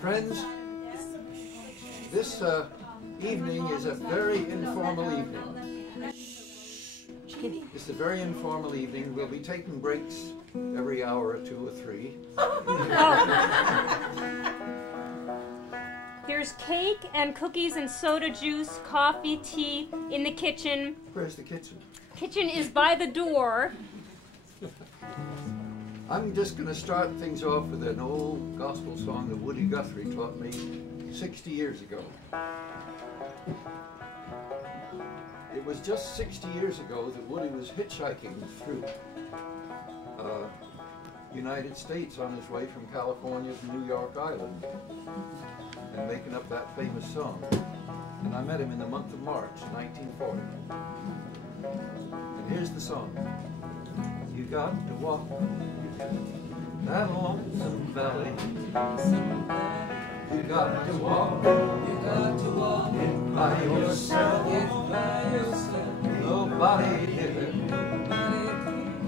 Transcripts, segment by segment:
Friends, this evening is a very informal evening. It's a very informal evening. We'll be taking breaks every hour or two or three. There's cake and cookies and soda juice, coffee, tea in the kitchen. Where's the kitchen? Kitchen is by the door. I'm just going to start things off with an old gospel song that Woody Guthrie taught me 60 years ago. It was just 60 years ago that Woody was hitchhiking through United States on his way from California to New York Island and making up that famous song. And I met him in the month of March, 1940. And here's the song. You got to walk that lonesome valley. You got to walk it by yourself. Nobody here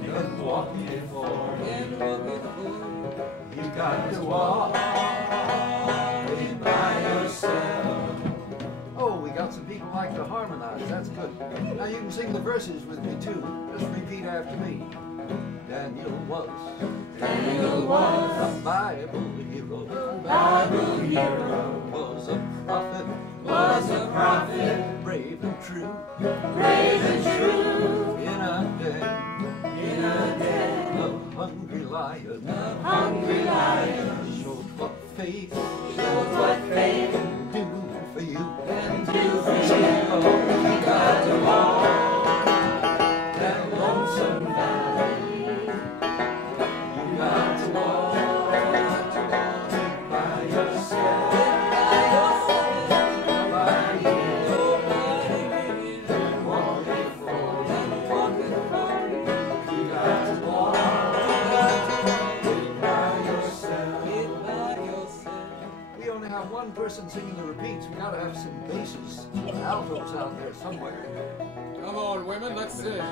can walk it for you. You got to walk it by yourself. Oh, we got some people like to harmonize. That's good. Now you can sing the verses with me too. Just repeat after me. Daniel was a Bible hero, was a prophet, brave and true, in a den of hungry lions, showed what faith can do for you, Oh, you got to walk that lonesome valley. One person singing the repeats, we gotta have some basses, altos out there somewhere. Come on, women, let's sing.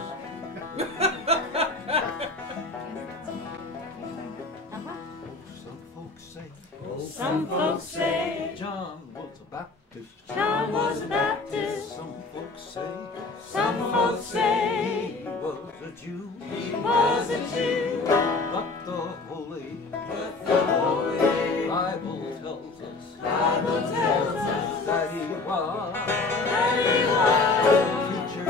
Some folks say John was a Baptist. Some folks say he was a Jew. But the Holy Bible tells us that he was a preacher.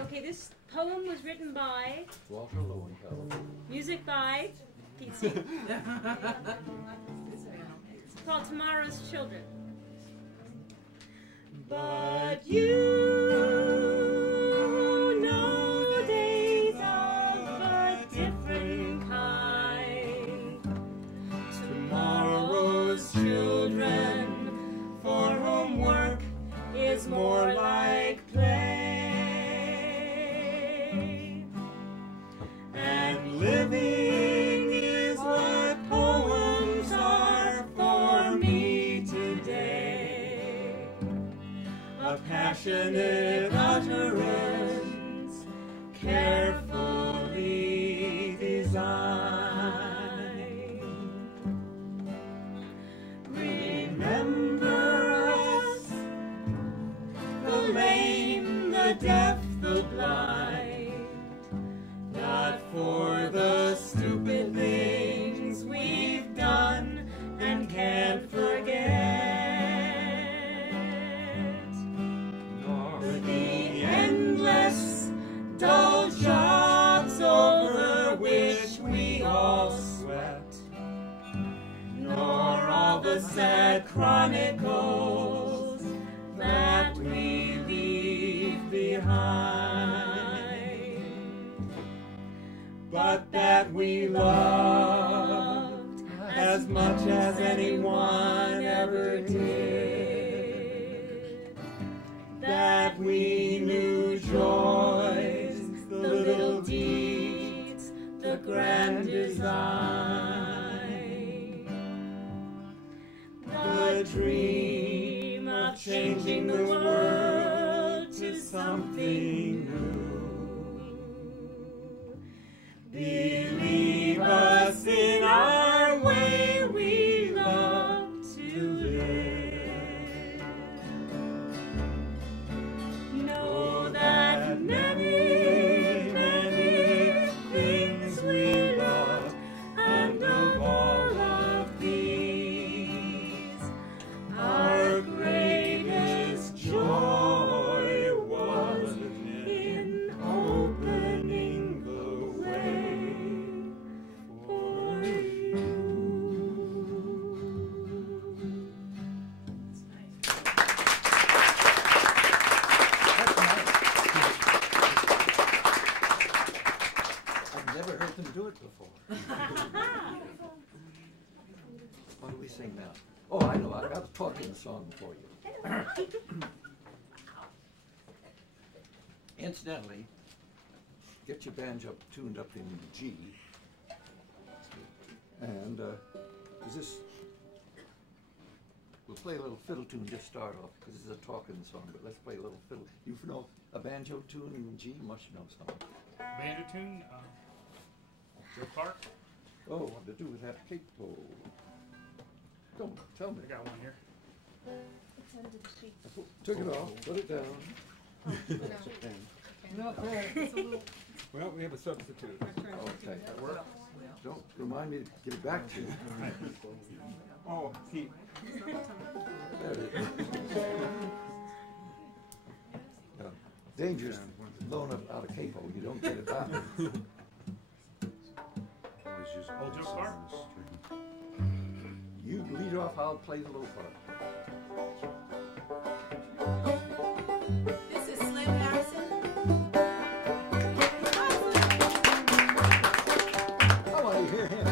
Okay, this poem was written by Walter Lowenthal. Music by Pete Seeger. called Tomorrow's Children. But you know days of a different kind. Tomorrow's children, for whom work is more like play. And living is what poems are for me today. A passionate utterance, carefully designed. Remember us, the lame, the deaf, the blind, not for the stupid things we've done and can't forget. Dull jobs over which we all sweat, nor all the sad chronicles that we leave behind, but that we loved as much as anyone ever did, that we knew joy, the little deeds, the grand design, the dream of changing the world to something new. Believe us in our way, we love to live. Know that many what do we sing now? Oh, I know. I got a talking song for you. Incidentally, get your banjo tuned up in G. And is this? We'll play a little fiddle tune just start off because this is a talking song. But let's play a little fiddle. You know a banjo tune in G? You must know some. Banjo tune. Joe Clark. Oh, what to do with that capo? Don't tell me. I got one here. It's under the sheet. Took it off, put it down. Not bad. Well, we have a substitute. Okay. That work? Don't remind me to get it back to you. Oh, Pete. There it is. Dangerous loan out of capo. You don't get it back. Old Joe Clark. You lead off, I'll play the low part. This is Slim Harrison. I want to hear him.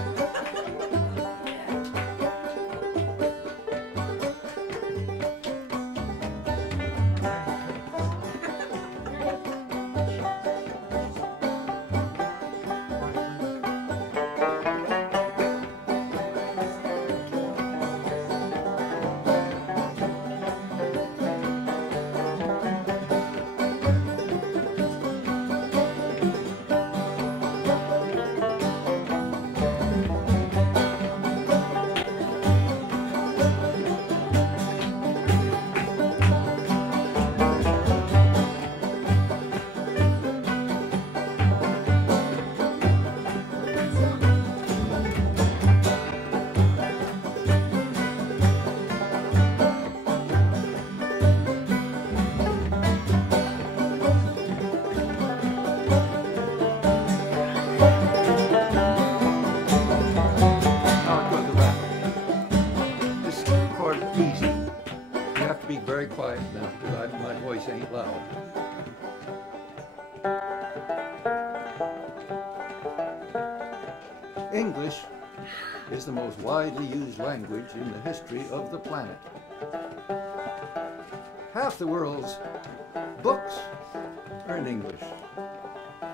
English is the most widely used language in the history of the planet. Half the world's books are in English.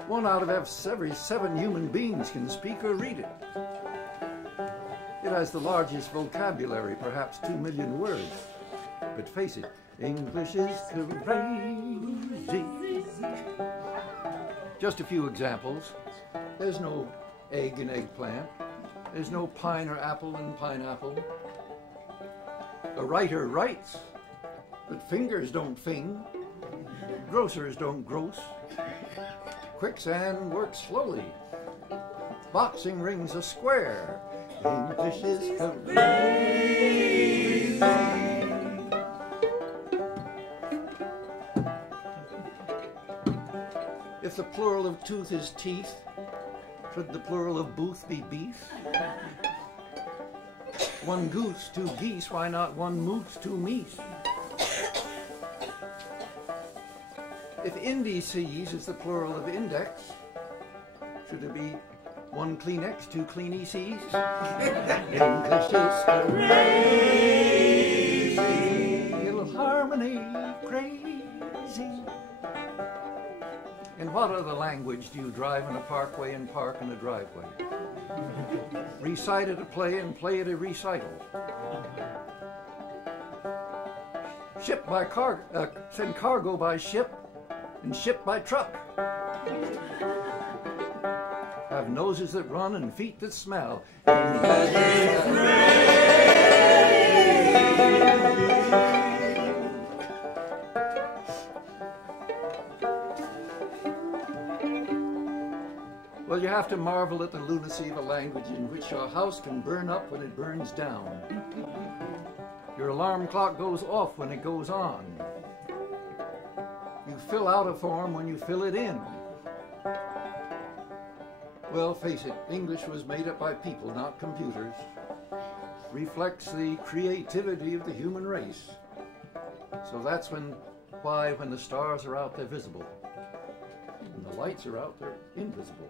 1 out of every 7 human beings can speak or read it. It has the largest vocabulary, perhaps 2 million words. But face it, English is crazy. Just a few examples. There's no egg in eggplant. There's no pine or apple in pineapple. A writer writes, but fingers don't fing. Grocers don't gross. Quicksand works slowly. Boxing rings a square. English is crazy. If the plural of tooth is teeth, should the plural of booth be beef? 1 goose, 2 geese, why not 1 moose, 2 meese? If indices is the plural of index, should it be 1 Kleenex, 2 Kleeneces? English is crazy. Little harmony, crazy. In what other language do you drive in a parkway and park in a driveway? Recite at a play and play at a recital. Ship by send cargo by ship and ship by truck. Have noses that run and feet that smell. Well, you have to marvel at the lunacy of a language in which your house can burn up when it burns down. Your alarm clock goes off when it goes on. You fill out a form when you fill it in. Well, face it, English was made up by people, not computers. Reflects the creativity of the human race. So that's why when the stars are out, they're visible. When the lights are out, they're invisible.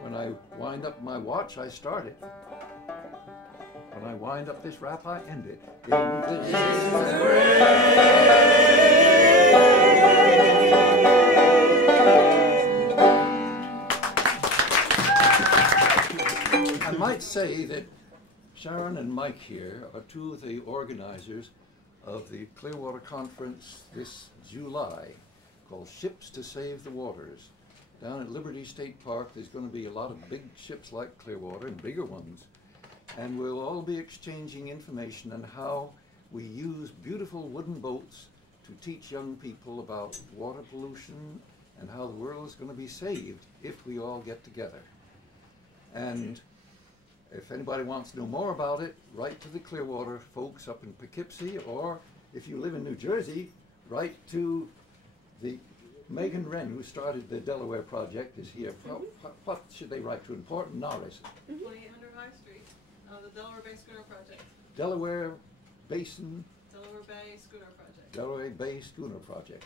When I wind up my watch, I start it. When I wind up this rap, I end it. English is I might say that Sharon and Mike here are 2 of the organizers of the Clearwater Conference this July called Ships to Save the Waters. Down at Liberty State Park, there's going to be a lot of big ships like Clearwater and bigger ones. And we'll all be exchanging information on how we use beautiful wooden boats to teach young people about water pollution and how the world is going to be saved if we all get together. And if anybody wants to know more about it, write to the Clearwater folks up in Poughkeepsie, or if you live in New Jersey, write to the Megan Wren, who started the Delaware Project, is here. What should they write to? Important Norris. 2800 High Street, the Delaware Bay Schooner Project. Delaware Basin. Delaware Bay Schooner Project. Delaware Bay Schooner Project,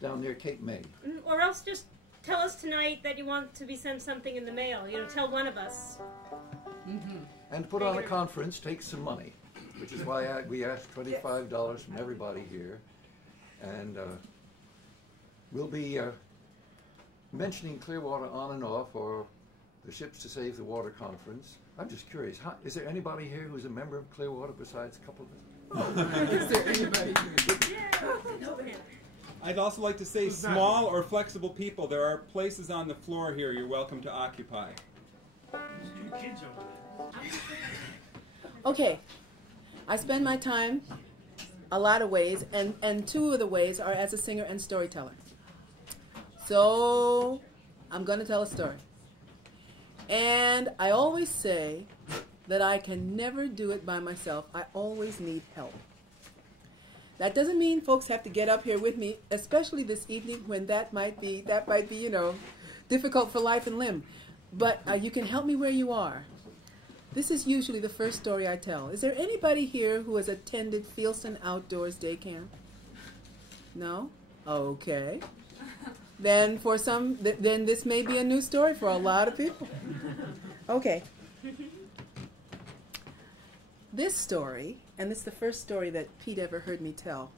down near Cape May. Or else just tell us tonight that you want to be sent something in the mail. You know, tell one of us. And put on a conference takes some money, which is why we asked $25 from everybody here. And we'll be mentioning Clearwater on and off, or the Ships to Save the Water Conference. I'm just curious, is there anybody here who's a member of Clearwater besides a couple of us? Is there anybody here? I'd also like to say small or flexible people. There are places on the floor here you're welcome to occupy. Kids over there. Okay, I spend my time a lot of ways, and 2 of the ways are as a singer and storyteller. So I'm going to tell a story. And I always say that I can never do it by myself. I always need help. That doesn't mean folks have to get up here with me, especially this evening when that might be, you know, difficult for life and limb. But you can help me where you are. This is usually the first story I tell. Is there anybody here who has attended Fieldston Outdoors Day Camp? No? Okay. then for some, then this may be a new story for a lot of people. Okay. This story, and this is the first story that Pete ever heard me tell,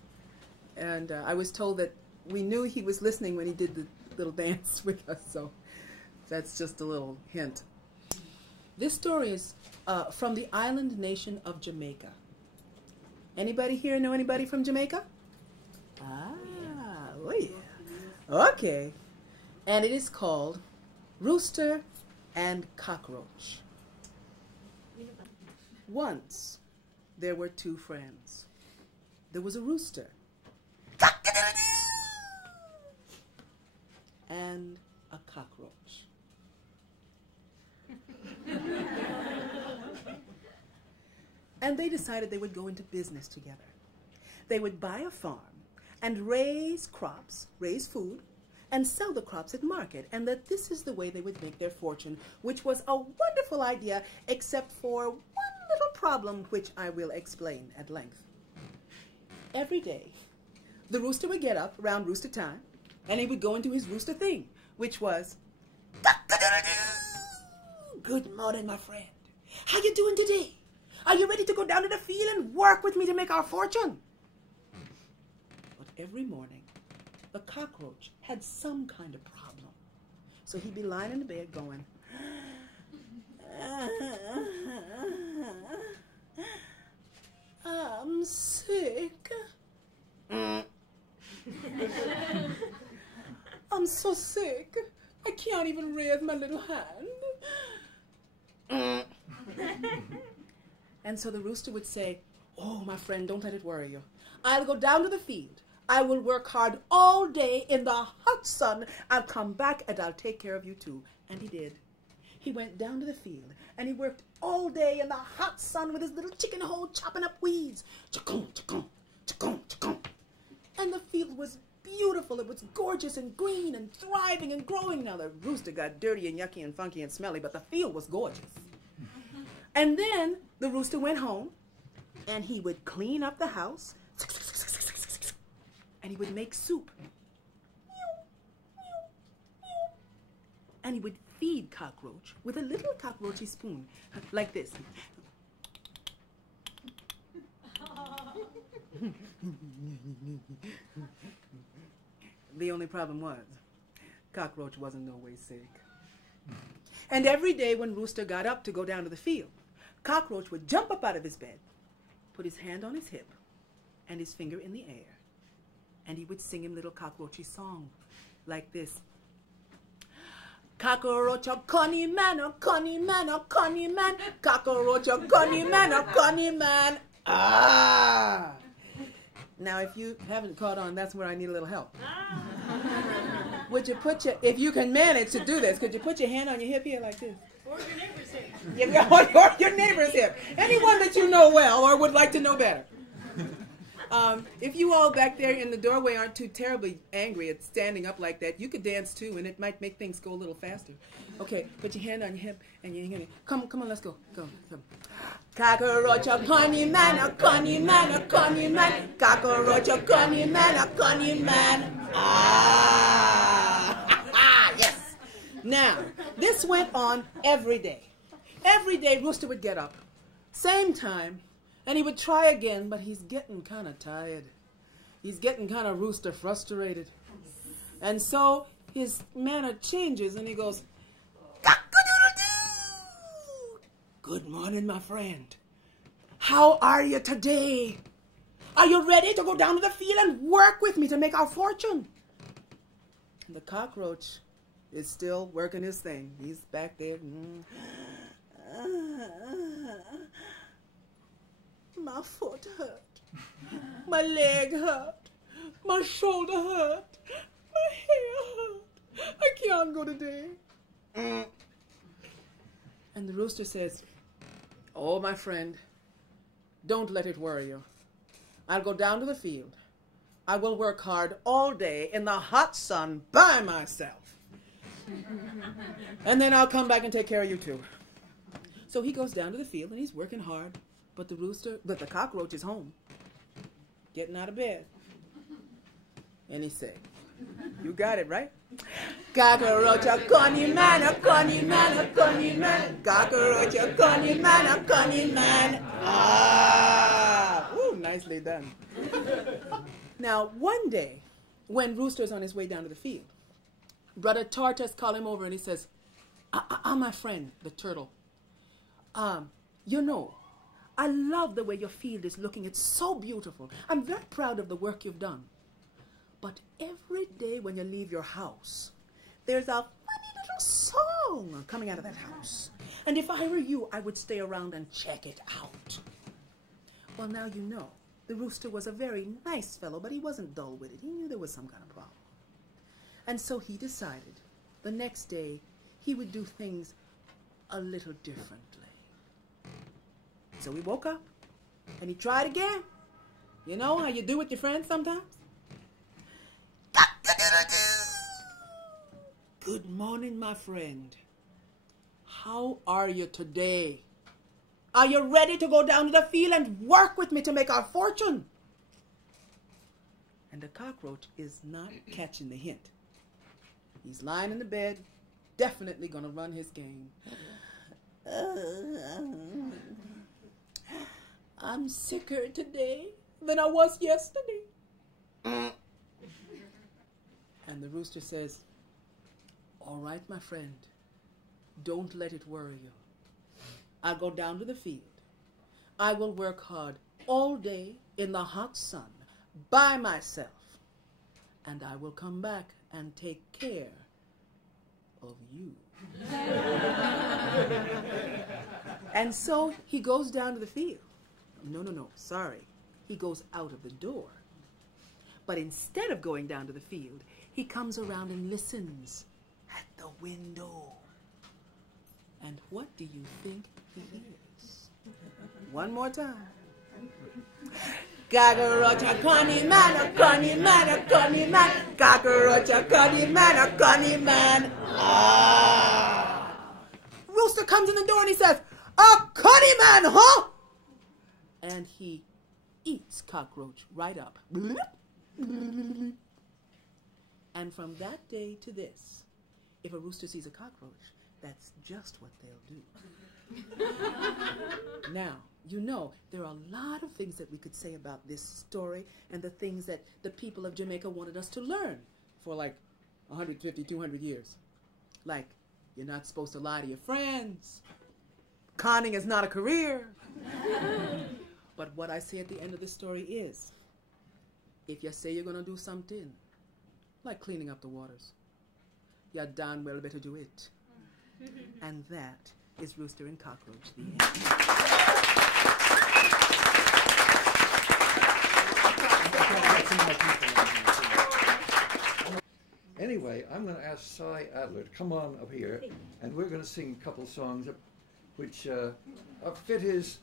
and I was told that we knew he was listening when he did the little dance with us, so that's just a little hint. This story is from the island nation of Jamaica. Anybody here know anybody from Jamaica? Ah, oh yeah. Okay. And it is called Rooster and Cockroach. Once, there were two friends. There was a rooster and a cockroach. And they decided they would go into business together. They would buy a farm and raise crops, raise food, and sell the crops at market, and that this is the way they would make their fortune, which was a wonderful idea, except for one little problem, which I will explain at length. Every day, the rooster would get up around rooster time, and he would go into his rooster thing, which was, "Good morning, my friend. How you doing today? Are you ready to go down to the field and work with me to make our fortune?" But every morning, the cockroach had some kind of problem. So he'd be lying in the bed going, "I'm sick. I'm so sick. I can't even raise my little hand." And so the rooster would say, "Oh, my friend, don't let it worry you. I'll go down to the field. I will work hard all day in the hot sun. I'll come back and I'll take care of you too." And he did. He went down to the field and he worked all day in the hot sun with his little chicken hoe chopping up weeds. Chacon, chacon, chacon, chacon. And the field was beautiful. It was gorgeous and green and thriving and growing. Now the rooster got dirty and yucky and funky and smelly, but the field was gorgeous. And then the rooster went home and he would clean up the house and he would make soup. And he would feed Cockroach with a little cockroachy spoon, like this. The only problem was, Cockroach wasn't no way sick. And every day when Rooster got up to go down to the field, Cockroach would jump up out of his bed, put his hand on his hip and his finger in the air, and he would sing him little cockroachy song like this. "Cockroach, a cunny man, a cunny man, a cunny man. Cockroach, a cunny man, a cunny man." Ah! Now, if you haven't caught on, that's where I need a little help. Would you put your, if you can manage to do this, could you put your hand on your hip here like this? Or your neighbor's hip. Yeah, or your neighbor's hip. Anyone that you know well or would like to know better. If you all back there in the doorway aren't too terribly angry at standing up like that, you could dance too, and it might make things go a little faster. Okay, put your hand on your hip, and you're come on, let's go. Come. Cockroach, a cunny man, a cunny man, a cunny man. Cockroach, a cunny man, a cunny man. Ah! Yes. Now, this went on every day. Every day, Rooster would get up, same time, and he would try again, but he's getting kind of tired. He's getting kind of rooster frustrated. And so his manner changes, and he goes, "Cock-a-doodle-doo! Good morning, my friend. How are you today? Are you ready to go down to the field and work with me to make our fortune?" And the cockroach is still working his thing. He's back there. "My foot hurt. My leg hurt. My shoulder hurt. My hair hurt. I can't go today." And the rooster says, "Oh, my friend, don't let it worry you. I'll go down to the field. I will work hard all day in the hot sun by myself. And then I'll come back and take care of you too." So he goes down to the field and he's working hard, but the cockroach is home, getting out of bed. And he said, You got it, right? Cockroach, a cunning man, a cunning man, a cunning man. Cockroach, a cunning man, a cunning man. Ah! Ooh, nicely done. Now, one day, when Rooster's on his way down to the field, Brother Tortoise called him over and he says, my friend, the turtle, you know, I love the way your field is looking. It's so beautiful. I'm very proud of the work you've done. But every day when you leave your house, there's a funny little song coming out of that house. And if I were you, I would stay around and check it out. Well, now you know. The rooster was a very nice fellow, but he wasn't dull with it. He knew there was some kind of problem. And so he decided the next day he would do things a little differently. So he woke up and he tried again. You know how you do with your friends sometimes? Good morning, my friend. How are you today? Are you ready to go down to the field and work with me to make our fortune? And the cockroach is not catching the hint. He's lying in the bed, definitely going to run his game. I'm sicker today than I was yesterday. And the rooster says, all right, my friend, don't let it worry you. I'll go down to the field. I will work hard all day in the hot sun by myself. And I will come back and take care of you. And so he goes down to the field. No, sorry. He goes out of the door. But instead of going down to the field, he comes around and listens at the window. And what do you think he hears? One more time. Cockroach, a cunning man, a cunning man, a cunning man. Cockroach, a cunning man, a cunning man. Ah! Rooster comes in the door and he says, a cunning man, huh? And he eats Cockroach right up. And from that day to this, if a rooster sees a cockroach, that's just what they'll do. Now, you know, there are a lot of things that we could say about this story and the things that the people of Jamaica wanted us to learn for like 150, 200 years. Like, you're not supposed to lie to your friends. Conning is not a career. But what I say at the end of the story is, if you say you're going to do something, like cleaning up the waters, you darn well better do it. And that is Rooster and Cockroach, the end. Anyway, I'm going to ask Cy Adler to come on up here, and we're going to sing a couple songs which fit his.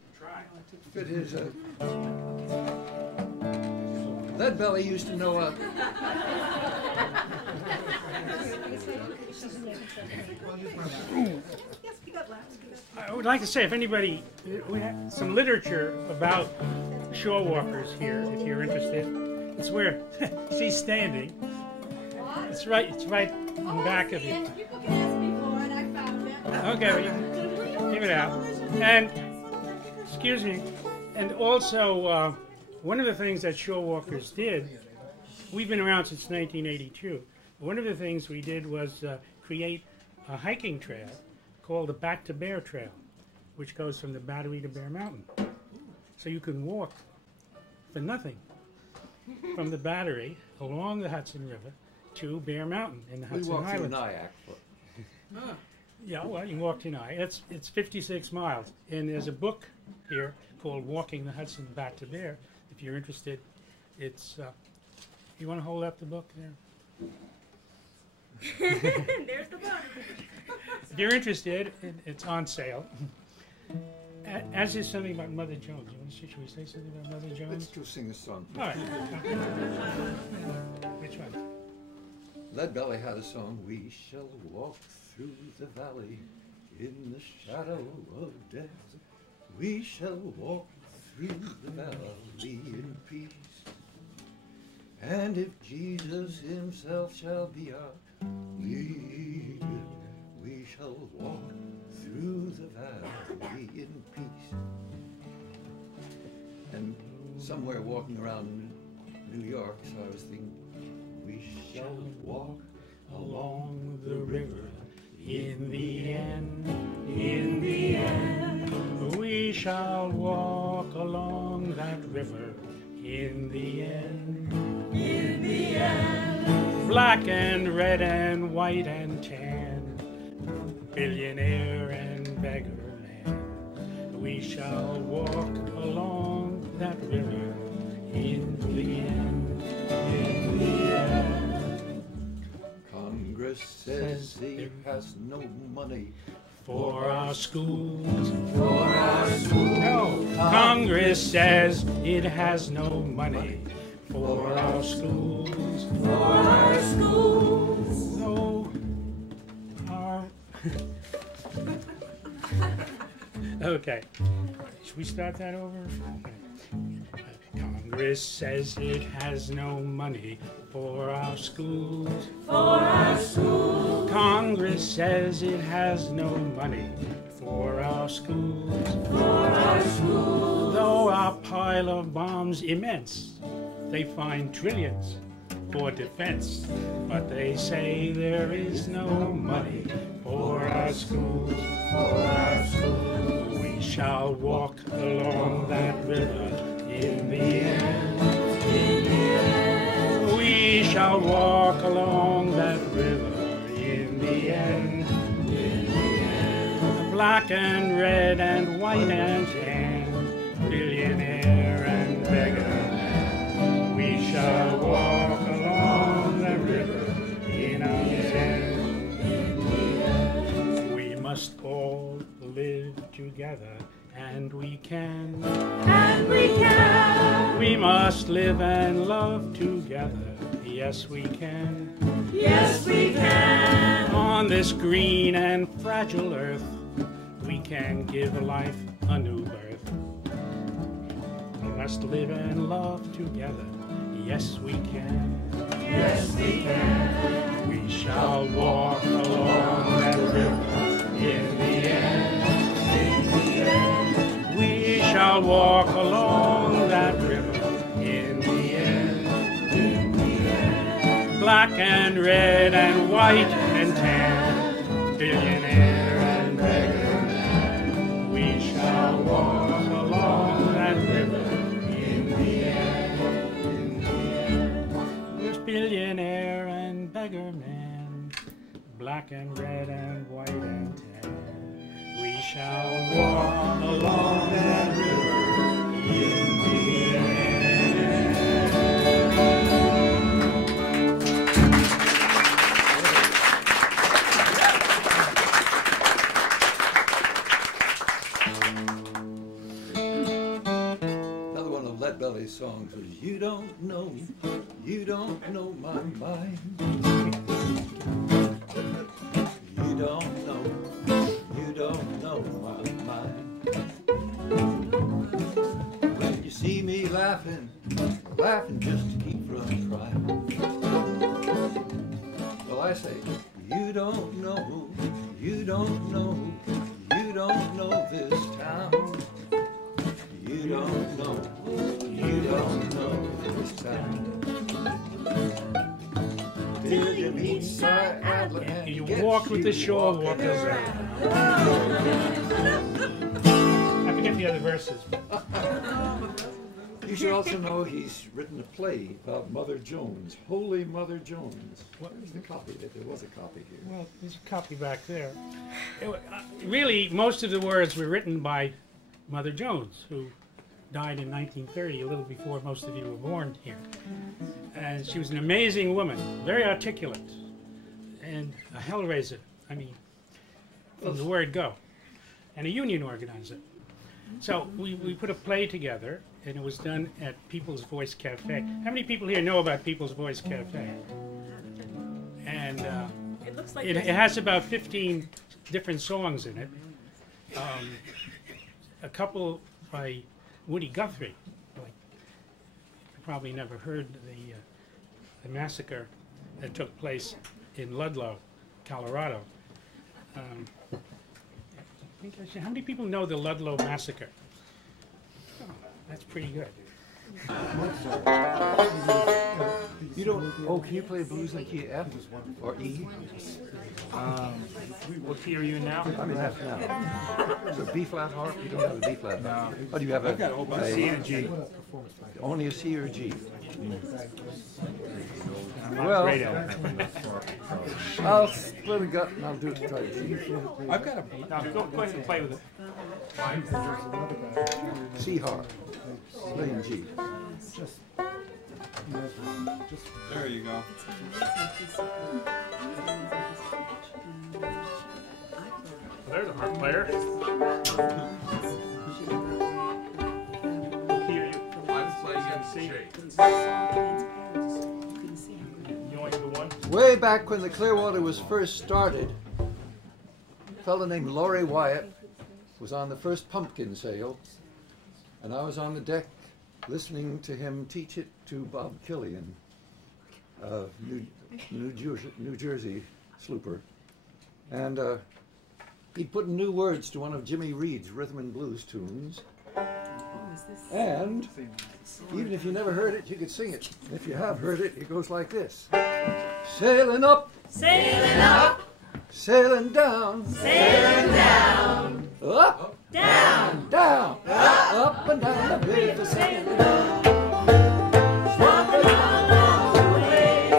Lead Belly used to know I would like to say, if anybody, we have some literature about shore walkers here, if you're interested. It's where she's standing. It's right in the back of you. People can ask me for it. I found it. Okay, well, you can give it out. And, excuse me, and also, one of the things that shore walkers did, we've been around since 1982. One of the things we did was create a hiking trail called the Back to Bear Trail, which goes from the Battery to Bear Mountain. So you can walk for nothing from the Battery along the Hudson River to Bear Mountain in the Hudson Islands. We walked through Nyack. Yeah, well, you can walk to Nyack. It's 56 miles. And there's a book here called Walking the Hudson Back to Bear. If you're interested, it's... you want to hold up the book there? There's the book. If you're interested, it's on sale. As is something about Mother Jones. Should we say something about Mother Jones? Let's go sing a song. All right. Which one? Lead Belly had a song, we shall walk through the valley in the shadow of death. We shall walk through the valley in peace. And if Jesus himself shall be our leader, we shall walk through the valley in peace. And somewhere walking around New York, so I was thinking, we shall walk along the river. In the end, we shall walk along that river. In the end, black and red and white and tan, billionaire and beggar man, we shall walk along that river. In the end, Congress says he has no money for our schools. No, Congress says it has no money for our schools. No, okay. Should we start that over? Okay. Congress says it has no money for our schools. Congress says it has no money for our schools. Though our pile of bombs immense, they find trillions for defense. But they say there is no money for our schools. We shall walk along that river. In the end, we shall walk along that river. In the end, black and red and white and tan, billionaire and beggar, we shall walk along that river. In the end, we must all live together. And we can. We must live and love together. Yes, we can. On this green and fragile earth, we can give life a new birth. We must live and love together. Yes, we can. We shall walk along that river. In the end, we shall walk along that river. In the end, black and red and white and tan, billionaire and beggar man, we shall walk along that river. In the end, there's billionaire and beggar man, black and red and white and tan. We shall walk along that river in the end. Another one of Leadbelly's songs was You don't know my mind. You don't know my mind. When you see me laughing just to keep from crying. Well, I say, you don't know this town. You don't know this town. Till you meet Cyrus Adler and You walk with the shore walkers. I forget the other verses. You should also know he's written a play about Mother Jones, Holy Mother Jones. What was the copy? There was a copy here. Well, there's a copy back there. Really, most of the words were written by Mother Jones, who died in 1930, a little before most of you were born here. And she was an amazing woman, very articulate, and a hellraiser, I mean, from the word go, and a union organizer. So we put a play together, and it was done at People's Voice Cafe. How many people here know about People's Voice Cafe? And It looks like it has about 15 different songs in it. A couple by Woody Guthrie. You probably never heard the massacre that took place in Ludlow, Colorado. How many people know the Ludlow massacre? Oh, that's pretty good. You don't. Oh, can you play blues in key F or E? What key are you in now? I'm in F now. So B flat harp. You don't have a B flat. No. Oh, do you have a C and G. Only a C or a G? I'm not Well, great at it. I'll split a gut and I'll do it. Try to G. I've got a. No, go ahead and play with it. C harp. Playing G. There you go. There's a harp player. What key are you? I'm playing in C. J. You only do one? Way back when the Clearwater was first started, a fellow named Laurie Wyatt was on the first pumpkin sale, and I was on the deck listening to him teach it to Bob Killian, New Jersey slooper. And he'd put new words to one of Jimmy Reed's rhythm and blues tunes. And even if you never heard it, you could sing it. And if you have heard it, it goes like this. Sailing up, Sailing up, sailing down, sailing down, up, down, down, up and down the river, sailing down. swapping all the way.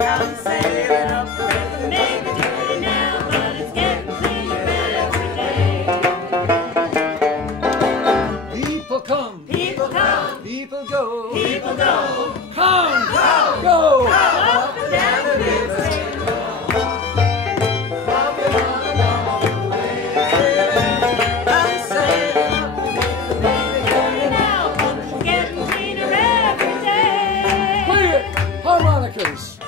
I'm sailing up the river, maybe dirty now, but it's getting cleaner every day. People come, People come, people go, people go, come, go, up and down the river. harmonicas.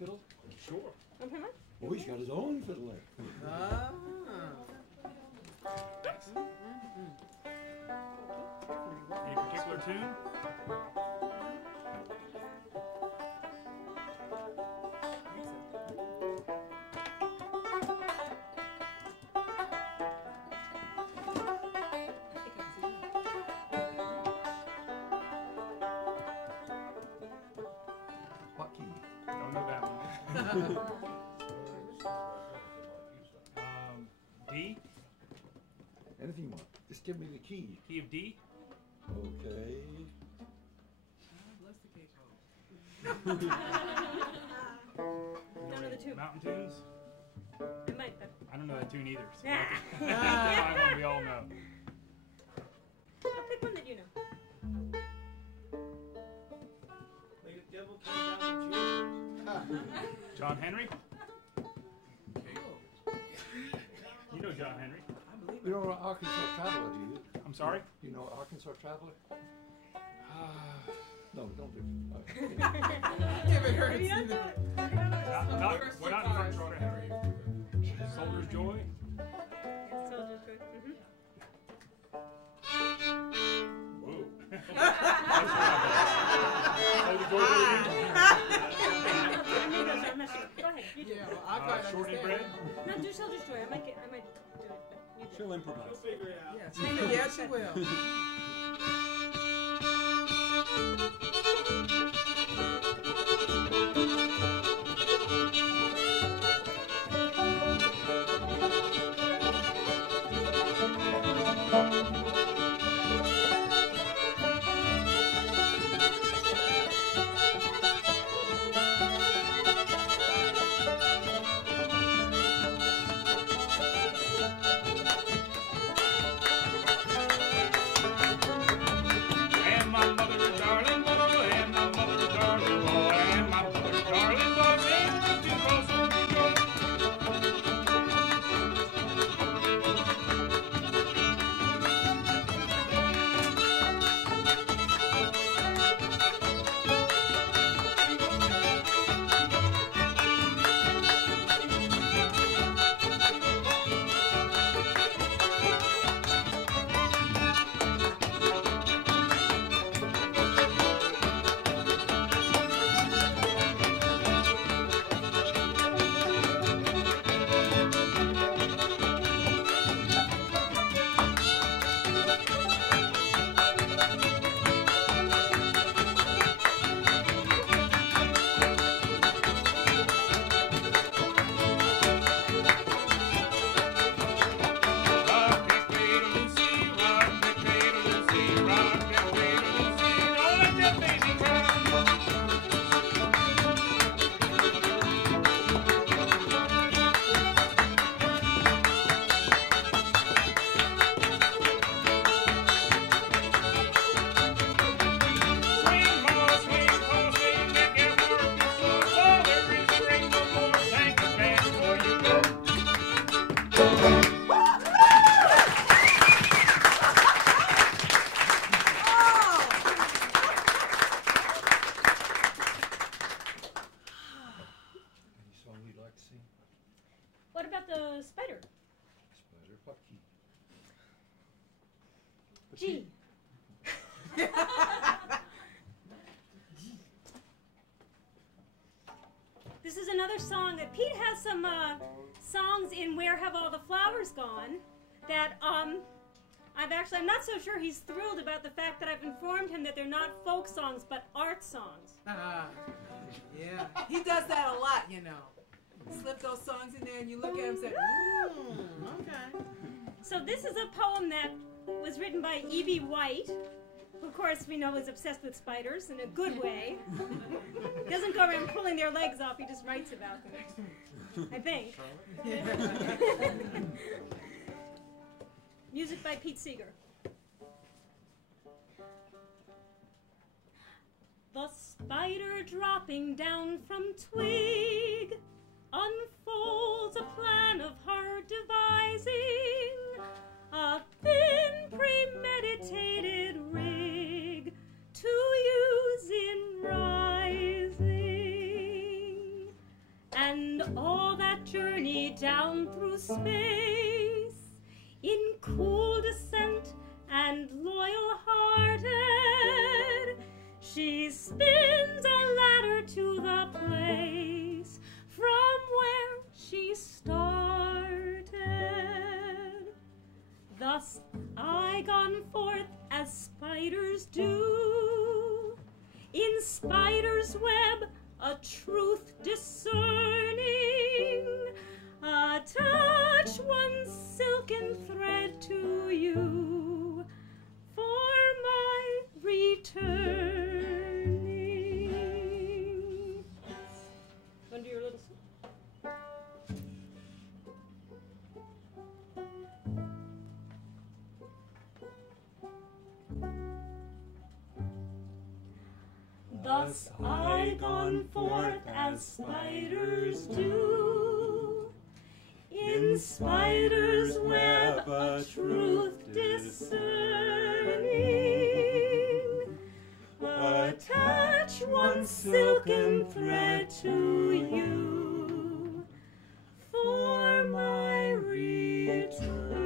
fiddle? Sure. Okay, Mike? Oh, he's got his own fiddle there. Ah. Any particular tune? What key? Don't know that one. D? Anything you want. Just give me the key. Key of D? Okay. Bless the cake. Don't know the tune. Mountain tunes? I might, but I don't know that tune either. So Ah. that's the one we all know. I'll pick one that you know. John Henry? You know John Henry. You know Arkansas Traveler, do you? I'm sorry? You know Arkansas Traveler? No, don't do it. Give it her. Maybe not that. We're not in front of John Henry. Soldier's Joy? Yes, Soldier's Joy. Whoa. Soldier's Joy. I'm not sure. Go ahead. You do. Yeah, well, I'll probably Shorty understand. Bread? No, do Soldier's Joy. I might do it, but you do. She'll improvise. Yes, yeah, she will. And my mother, darling boy, and my mother, darling boy, and my mother, darling boy, and to cross the joy. Rock that cradle, Lucy, rock that cradle, Lucy, rock that cradle, Lucy, don't let that baby cry. Swing, ma, swing, make it work your soul. Oh, there is a rainbow more, thank you, man, before you go. Any song you'd like to sing? What about the spider? Spider, what key? G. This is another song that Pete has some songs in Where Have All the Flowers Gone that I'm not so sure he's thrilled about the fact that I've informed him that they're not folk songs but art songs. Yeah, he does that a lot, you know. Slip those songs in there and you look at him and say, okay. So this is a poem that was written by E.B. White, who of course we know is obsessed with spiders in a good way. Doesn't go around pulling their legs off, he just writes about them, I think. Music by Pete Seeger. The spider dropping down from twig unfolds a plan of her devising, a thin premeditated rig to use in rising. space, in cool descent and loyal-hearted, she spins a ladder to the place from where she started. Thus I gone forth as spiders do, in spider's web a truth discerning, attach one silken thread to you for my returning. Undo your little Thus I gone forth as spiders do, in spider's web a truth discerning, attach one silken thread to you for my return.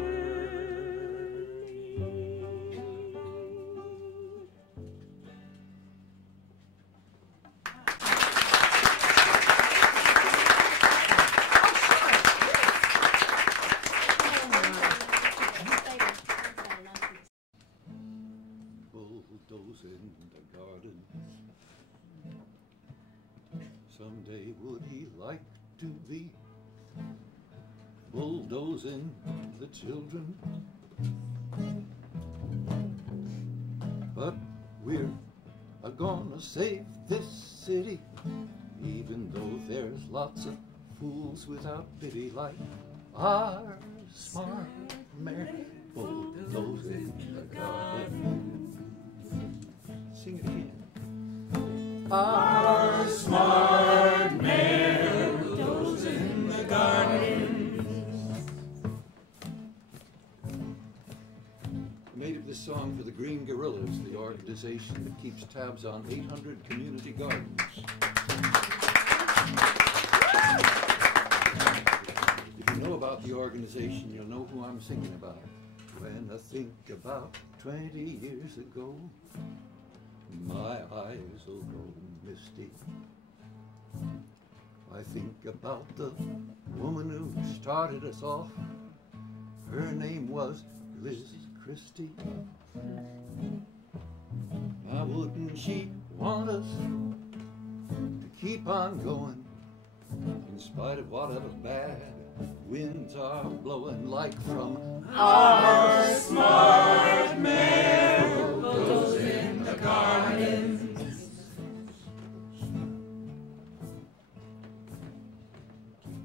In the garden. Someday would he like to be bulldozing the children? But we're gonna save this city, even though there's lots of fools without pity, like our smart mayor bulldozing the garden. Sing it again. Our smart mare goes in the garden. I made this song for the Green Guerrillas, the organization that keeps tabs on 800 community gardens. If you know about the organization, you'll know who I'm singing about. When I think about 20 years ago, my eyes will go misty. I think about the woman who started us off. Her name was Liz Christie. Now wouldn't she want us to keep on going, in spite of whatever bad winds are blowing, like from our smart mare goes in the garden.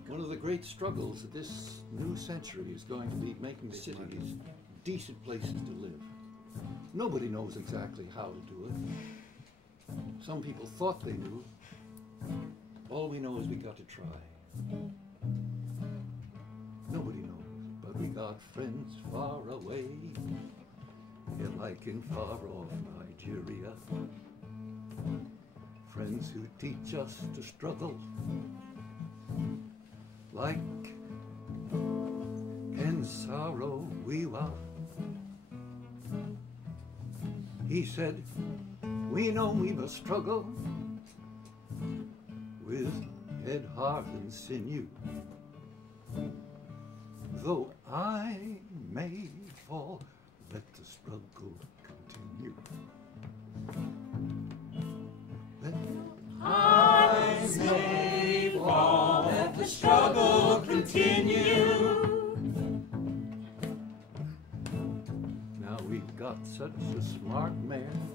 One of the great struggles of this new century is going to be making cities decent places to live. Nobody knows exactly how to do it. Some people thought they knew. All we know is we got to try. Nobody knows, but we got friends far away, like in far off Nigeria. Friends who teach us to struggle, like Ken Sorrow Wiwa. He said, we know we must struggle with head, heart, and sinew. Though I may fall, let the struggle continue. Let I may fall, let the struggle continue. Now we've got such a smart man.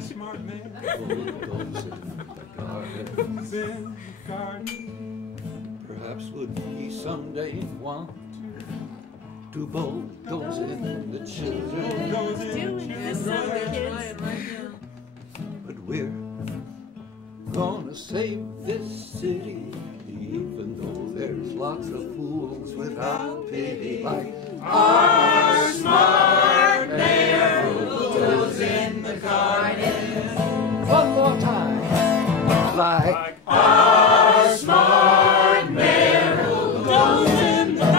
Smart man. Bulldozing in the garden. In the garden. Perhaps would he someday want to bulldoze in the children? Doing this summer, kids. But we're gonna save this city, even though there's lots of fools without pity, like Our smart mare goes in the garden. one more time, like Our smart mare goes in the garden.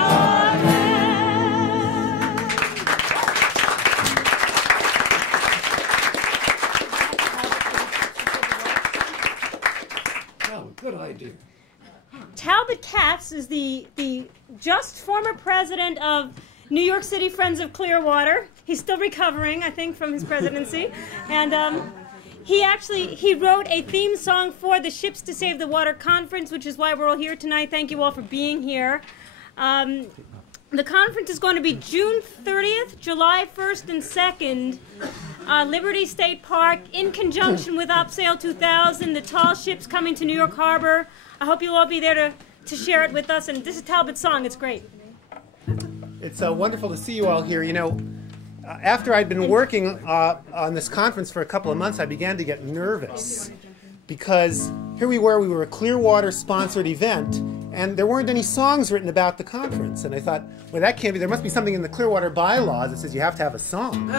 Good idea. Talbot Katz is the just former president of New York City Friends of Clearwater. He's still recovering, I think, from his presidency. And he wrote a theme song for the Ships to Save the Water conference, which is why we're all here tonight. Thank you all for being here. The conference is going to be June 30th, July 1st, and 2nd, Liberty State Park, in conjunction with Opsail 2000, the tall ships coming to New York Harbor. I hope you'll all be there to share it with us. And this is Talbot's song. It's great. It's wonderful to see you all here. You know, after I'd been working on this conference for a couple of months, I began to get nervous because here we were a Clearwater-sponsored event, and there weren't any songs written about the conference. And I thought, well, that can't be. There must be something in the Clearwater bylaws that says you have to have a song.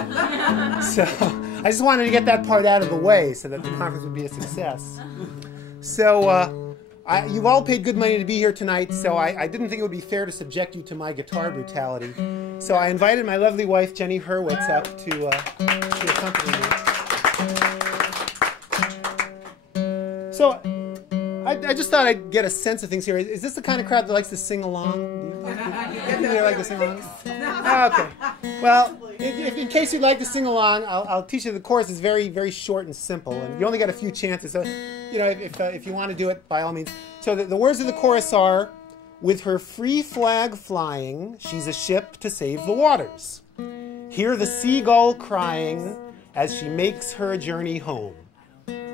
So I just wanted to get that part out of the way so that the conference would be a success. So you've all paid good money to be here tonight, so I didn't think it would be fair to subject you to my guitar brutality. So I invited my lovely wife, Jenny Hurwitz, up to accompany me. So I just thought I'd get a sense of things here. Is this the kind of crowd that likes to sing along? Do you like to sing along? Oh, okay. Well, in case you'd like to sing along, I'll teach you. The chorus is very, very short and simple, and you only got a few chances. So, you know, if you want to do it, by all means. So the words of the chorus are, "With her free flag flying, she's a ship to save the waters. Hear the seagull crying as she makes her journey home.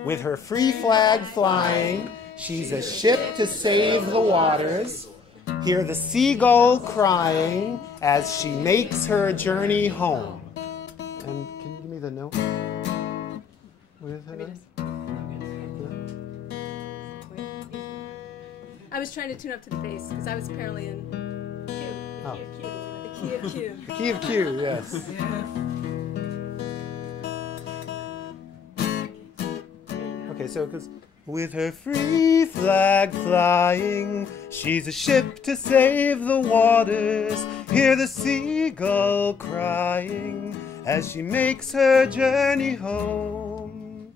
With her free flag flying, she's a ship to save the waters. Hear the seagull crying as she makes her journey home." And can you give me the note? What is that? I was trying to tune up to the bass because I was apparently in Oh. the key of Q. The key of Q, yes. Okay, so it goes, "With her free flag flying, she's a ship to save the waters. Hear the seagull crying as she makes her journey home.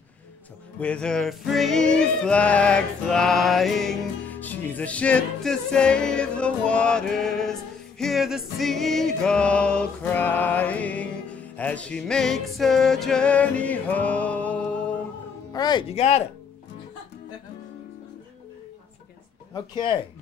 So, with her free flag flying, she's a ship to save the waters. Hear the seagull crying as she makes her journey home." All right, you got it. Okay.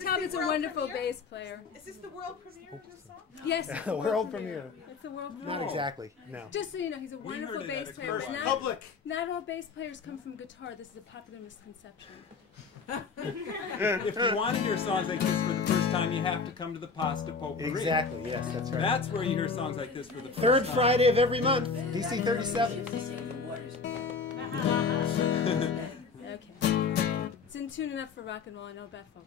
Talbot's a wonderful bass player. Is this the world premiere of this song? Yes, The world premiere. it's the world premiere. Not exactly, no. Just so you know, he's a wonderful heard it at bass a player. first But Public. not all bass players come from guitar. This is a popular misconception. If you want to hear songs like this for the first time, you have to come to the Pasta Potpourri. Exactly, yes, that's right. That's where you hear songs like this for the first Third time. Friday of every month, DC 37. Okay. It's in tune enough for rock and roll. I know Bethel.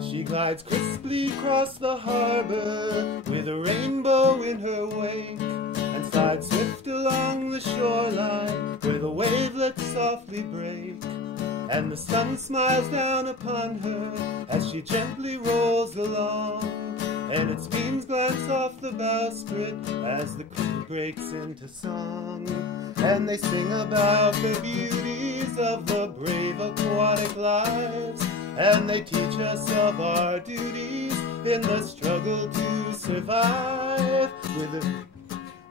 She glides crisply across the harbor with a rainbow in her wake, and slides swift along the shoreline where the wavelets softly break. And the sun smiles down upon her as she gently rolls along, and its beams glance off the bowsprit as the crew breaks into song. And they sing about the beauties of the brave aquatic lives, and they teach us of our duties in the struggle to survive.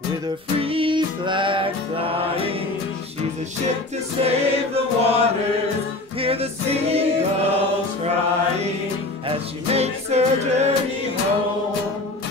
With her free flag flying, she's a ship to save the waters. Hear the seagulls crying as she makes her journey home.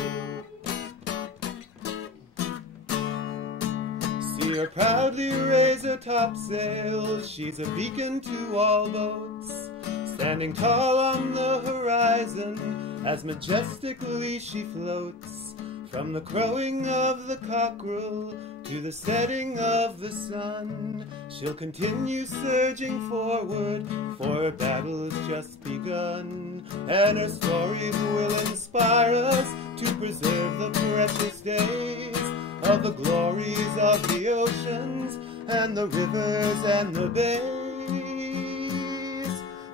See her proudly raise her topsails, she's a beacon to all boats, standing tall on the horizon as majestically she floats. From the crowing of the cockerel to the setting of the sun, she'll continue surging forward, for her battle has just begun. And her stories will inspire us to preserve the precious days of the glories of the oceans and the rivers and the bays.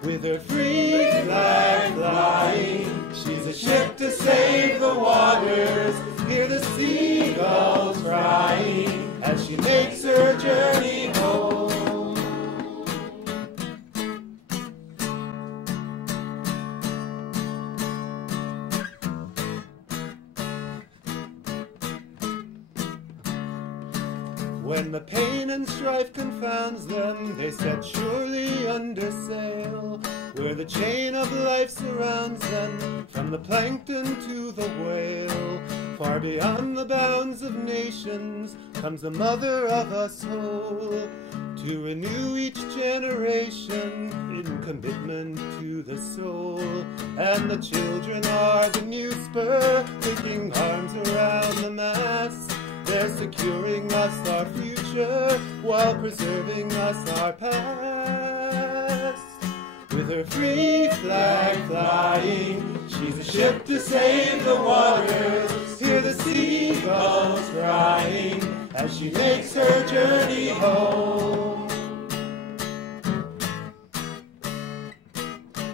With her free flag a ship to save the waters. Hear the seagulls crying as she makes her journey home. When the pain and strife confounds them, they set surely under sail, where the chain of life surrounds them, from the plankton to the whale. Far beyond the bounds of nations comes the mother of us whole, to renew each generation in commitment to the soul. And the children are the new spur, linking arms around the mass. They're securing us our future while preserving us our past. With her free flag flying, she's a ship to save the waters. Hear the seagulls crying as she makes her journey home.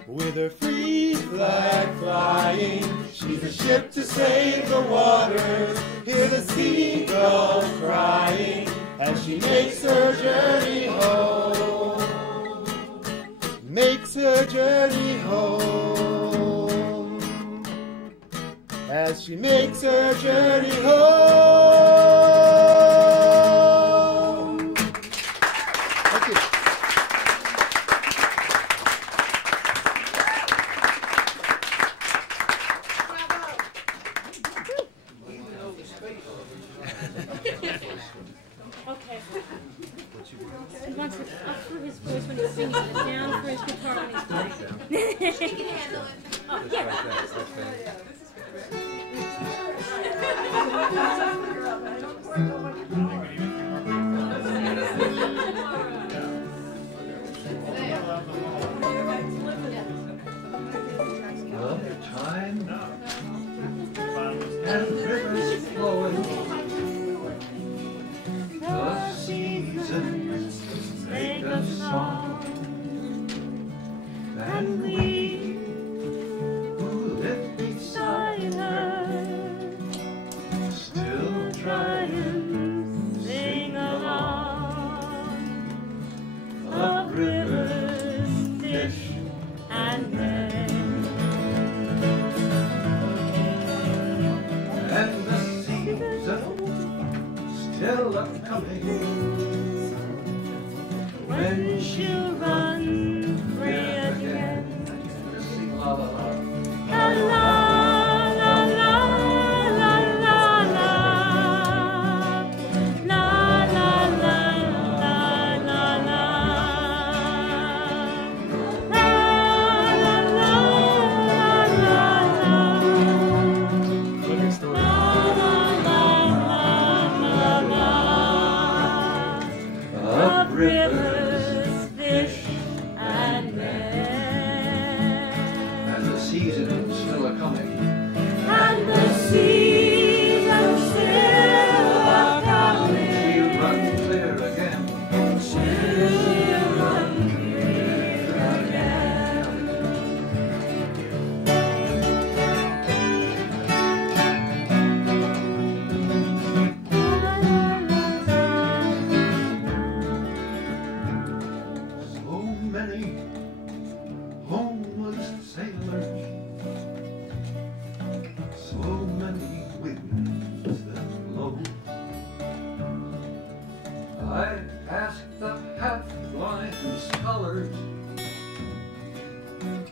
With her free flag flying, she's a ship to save the waters. Hear the seagulls crying as she makes her journey home. Makes her journey home. As she makes her journey home. Thank you. Okay. He wants it up for his voice when he's singing and down for his guitar when he's playing. She can handle it. Oh, yeah. Another time and rivers flowing. The seasons make a song, and we who live beside her still try and sing along of rivers, fish, and men. And the seasons still a-coming, when she'll run free again. Sing la la la. La la la la la la la. La la la la la la. La la la la la. Living story. Of rivers, fish, and men. And the seasons still a-coming. And the seasons still a-coming. She'll run clear again. She'll run clear again. So many homeless sailors, so many winds that blow. I asked the half-blind scholars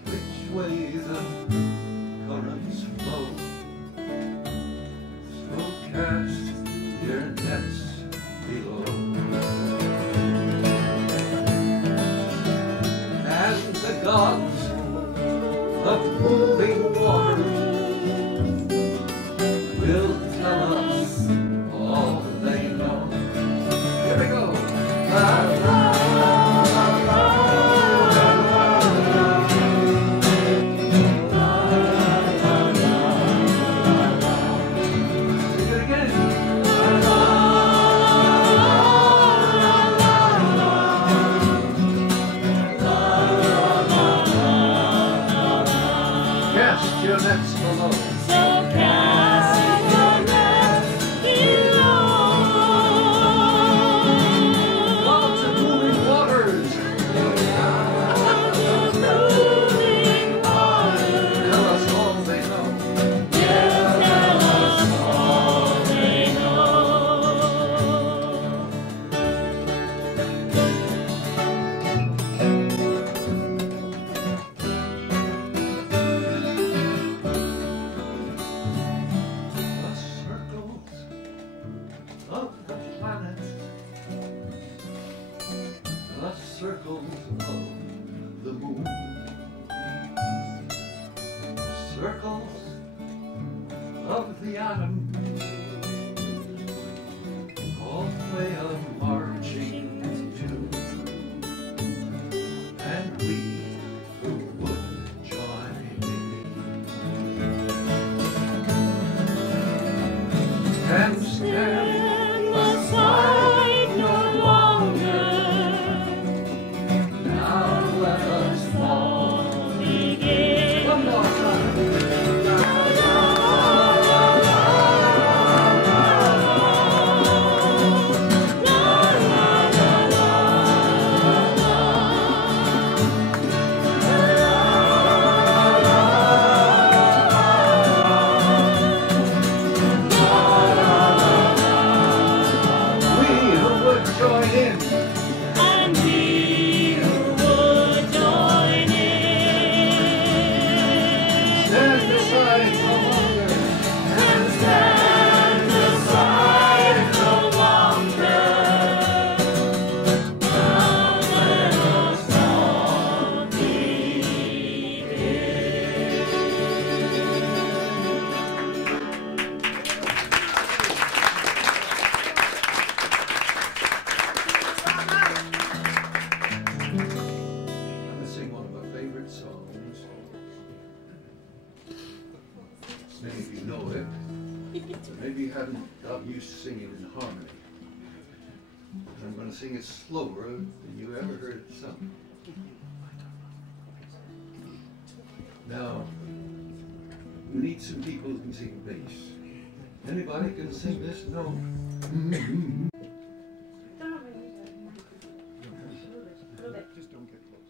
which way the currents flow. So cast your nets below. And the gods of moving waters will tell us all they know. Here we go. La, la, la, la, la, la, la. La, la, la, la. Sing it again. La, la, la, la, la. dance below. So cast your net below. Go to moving waters. Tell us all they know. Tell us all they know. The circles of the planet, the circles of the moon, circles of the atom, all play a marching tune, and we who would join in can stand aside no longer. now. Let us all Begin. one more time. We who would join in And we who would join in. stand aside no longer. And stand aside no longer. Now let us all begin. I'm gonna sing one of my favorite songs. Maybe you know it. Maybe you haven't got used to singing in harmony. I'm gonna sing it slower than you ever heard it sung. Now, we need some people who can sing bass. Anybody can sing this note? Just don't get close.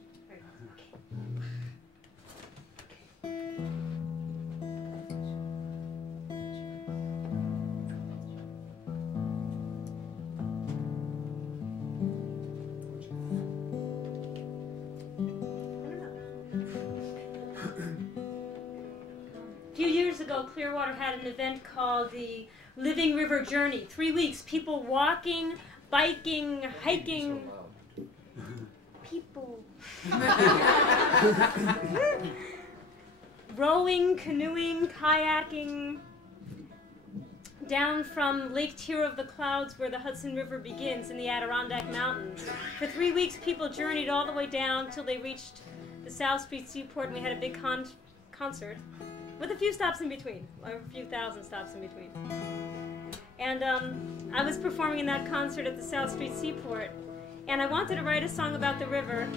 A few years ago, Clearwater had an event called the Living River Journey. 3 weeks, people walking, biking, hiking, people. Rowing, canoeing, kayaking, down from Lake Tier of the Clouds where the Hudson River begins in the Adirondack Mountains. For 3 weeks, people journeyed all the way down until they reached the South Street Seaport, and we had a big concert with a few stops in between, or a few thousand stops in between. And I was performing in that concert at the South Street Seaport, and I wanted to write a song about the river,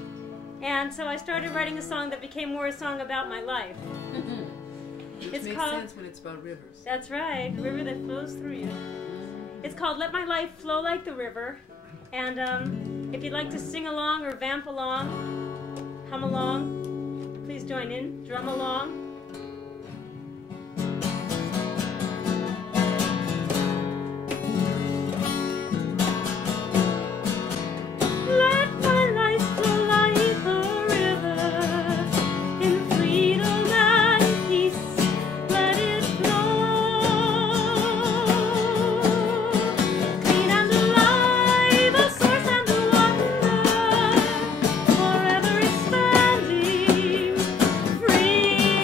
and so I started writing a song that became more a song about my life. It makes sense when it's about rivers. That's right, the river that flows through you. It's called Let My Life Flow Like the River, and if you'd like to sing along or vamp along, hum along, please join in, drum along. Let my life flow like a river, in freedom and peace, let it flow. Clean and alive, a source and a wonder, forever expanding, free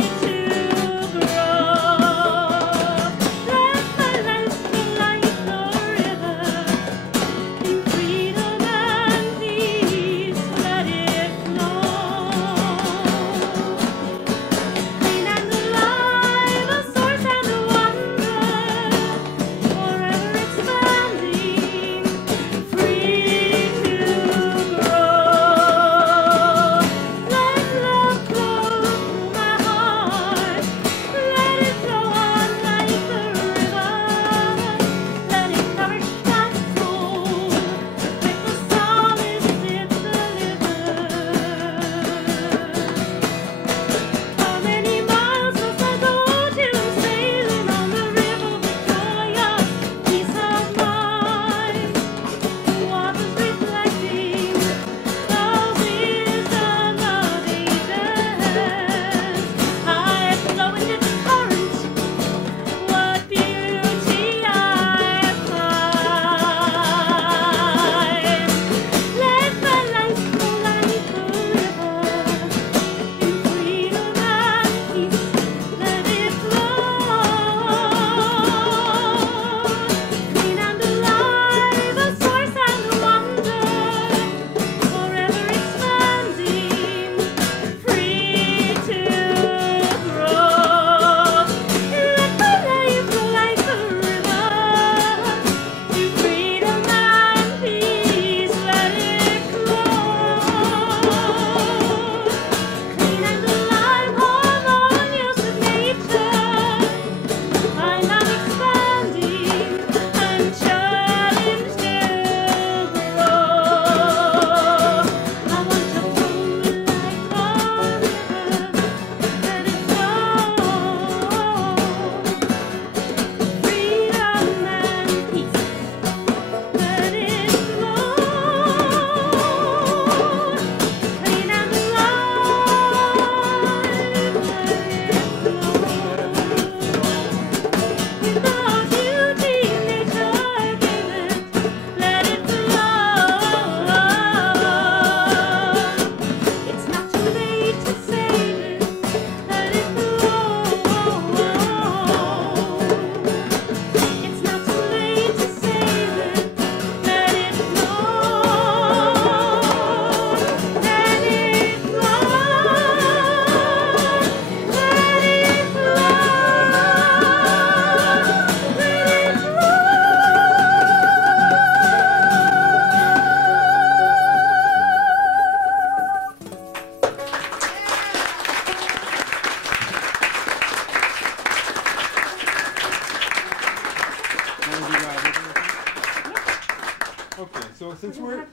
Since we're...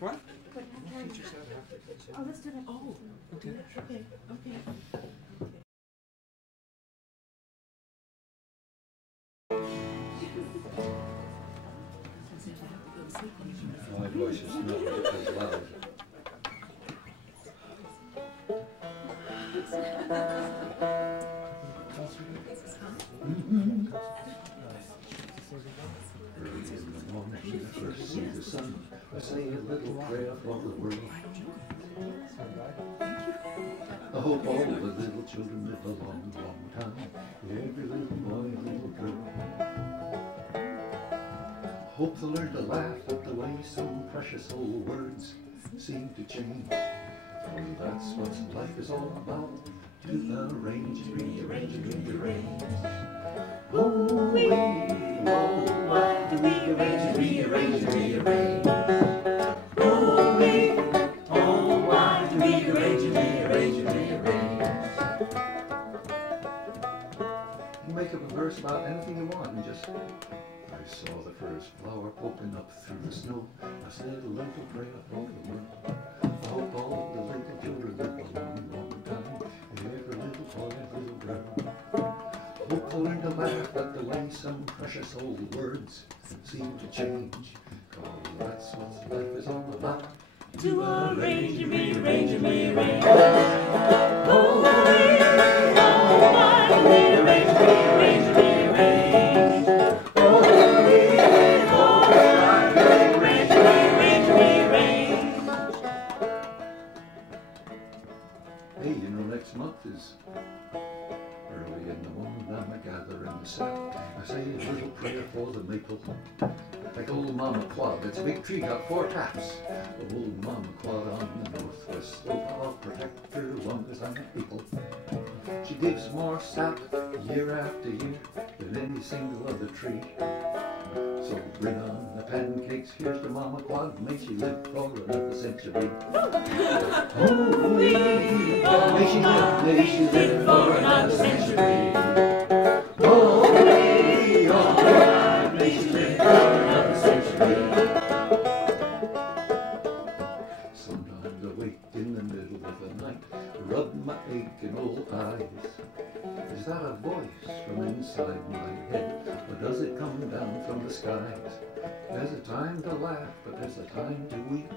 What? Oh, let's do that. Oh, Okay. Okay. My voice is not as loud. Early in the morning, I first see the sun. I say a little prayer for the world. I hope all the little children live a long, long time. Every little boy, little girl. Hope they'll learn to laugh at the way some precious old words seem to change. For that's what life is all about. To arrange, rearrange, rearrange. Oh, we, oh, why do we arrange, rearrange, rearrange? Oh, we, oh, why do we arrange, rearrange, rearrange? You make up a verse about anything you want and just... I saw the first flower poking up through the snow. I said a little prayer for the world. I hope all the little children live a long, long time. Every little boy and little girl. Hope they'll learn to laugh at the way some precious old words seem to change. 'Cause that's what life is all about. To arrange and rearrange and rearrange. Oh, why rearrange, rearrange, rearrange. Hey, you know, next month is early in the morning. I'm a gather in the south. I say a little prayer for the maple. Like old Mama Quad, that's a big tree, got 4 taps. Old Mama Quad on the northwest slope. I'll protect her long as I'm able. She gives more sap year after year than any single other tree. So bring on the pancakes, here's to Mama Quad, may she live for another century. Oh, may she live for another century. Oh, may she live for another century. Sometimes I wake in the middle of the night, rub my aching old eyes. Is that a voice from inside my head, or does it come down from the skies? There's a time to laugh, but there's a time to weep,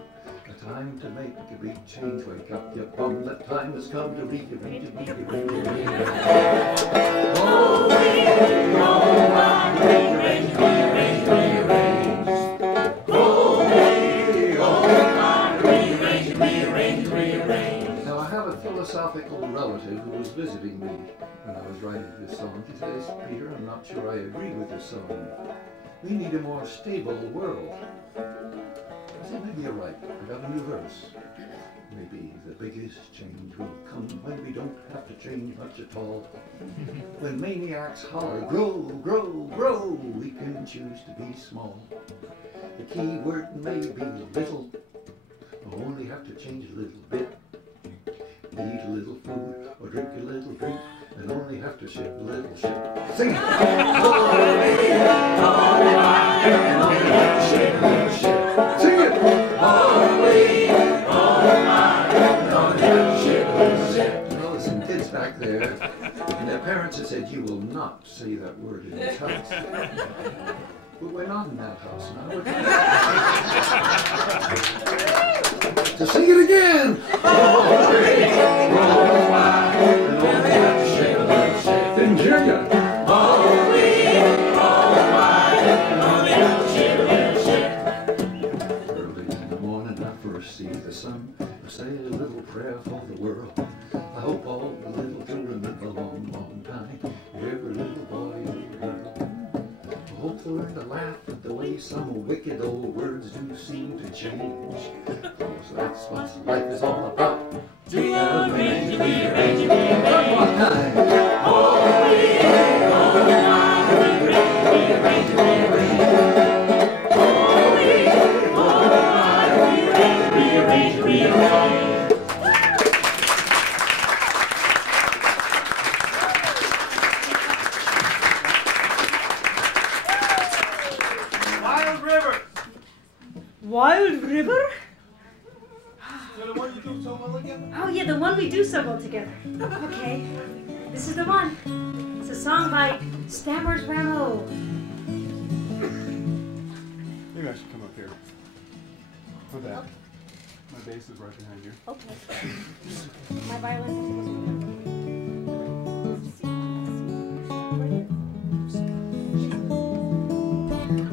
a time to make a big change. Wake up, you bum, that time has come to rearrange, rearrange, rearrange. Oh, rearrange, rearrange, rearrange. Oh, rearrange, rearrange, rearrange. Now I have a philosophical relative who was visiting me when I was writing this song. He says, Peter, I'm not sure I agree with this song. We need a more stable world. I said, maybe you're right. I got a new verse. Maybe the biggest change will come when we don't have to change much at all. When maniacs holler, grow, grow, grow, we can choose to be small. The key word may be little. We'll only have to change a little bit. Eat a little food or drink a little drink, and only have to ship a little ship. Sing it! Oh, and only have to ship a little ship. Sing it! Oh, and only have to ship a little ship. You know, there's some kids back there, and their parents have said, you will not say that word in this house. But we're not in that house now. So sing it again! Didn't hear ya. Early in the morning I first see the sun. I say a little prayer for the world. I hope all the little children live a long, long time. Every little boy, little girl. I hope they'll learn to laugh at the way some wicked old words do seem to change. Cause that's what life is all about. To arrange, rearrange, rearrange. One more time. Oh, rearrange, rearrange. Oh, rearrange, rearrange. Wild do so well together. Okay, this is the one. It's a song by Stammers Rameau. Maybe I should come up here. For that. My bass is right behind you. Okay. My violin.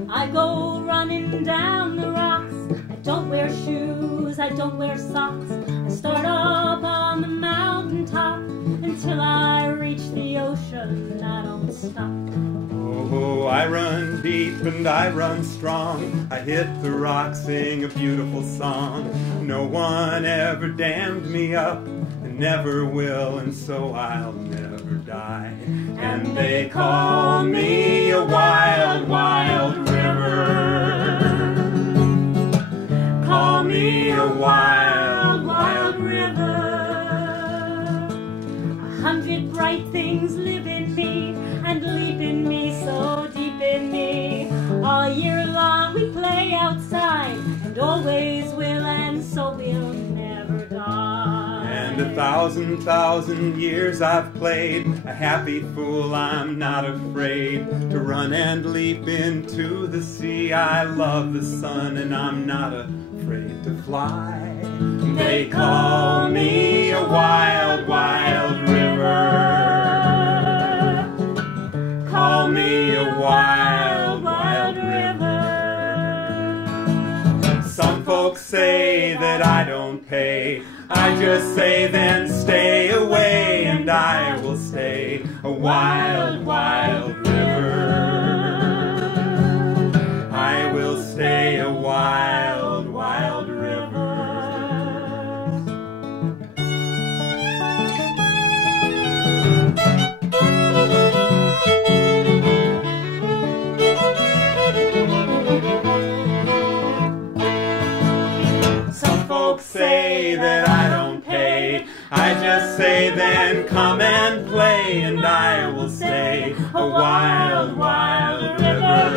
I go running down the rocks. I don't wear shoes, I don't wear socks. I start up on the mountain top until I reach the ocean. I don't stop. Oh, I run deep and I run strong. I hit the rock, sing a beautiful song. No one ever dammed me up and never will, and so I'll never die. And they call me a wild, wild river. Call me a wild, wild river. 100 bright things live in me and leap in me so deep in me. All year long we play outside and always will, and so we'll never die. And 1,000 years I've played a happy fool. I'm not afraid to run and leap into the sea. I love the sun and I'm not afraid to fly. They call me a wild, wild river. Call me a wild, wild river. Some folks say that I don't pay. I just say then stay away, and I will stay a wild, wild river. I will stay a wild, wild river. Some folks say that I don't pay. I just say then come and play, and I will stay a wild, wild river.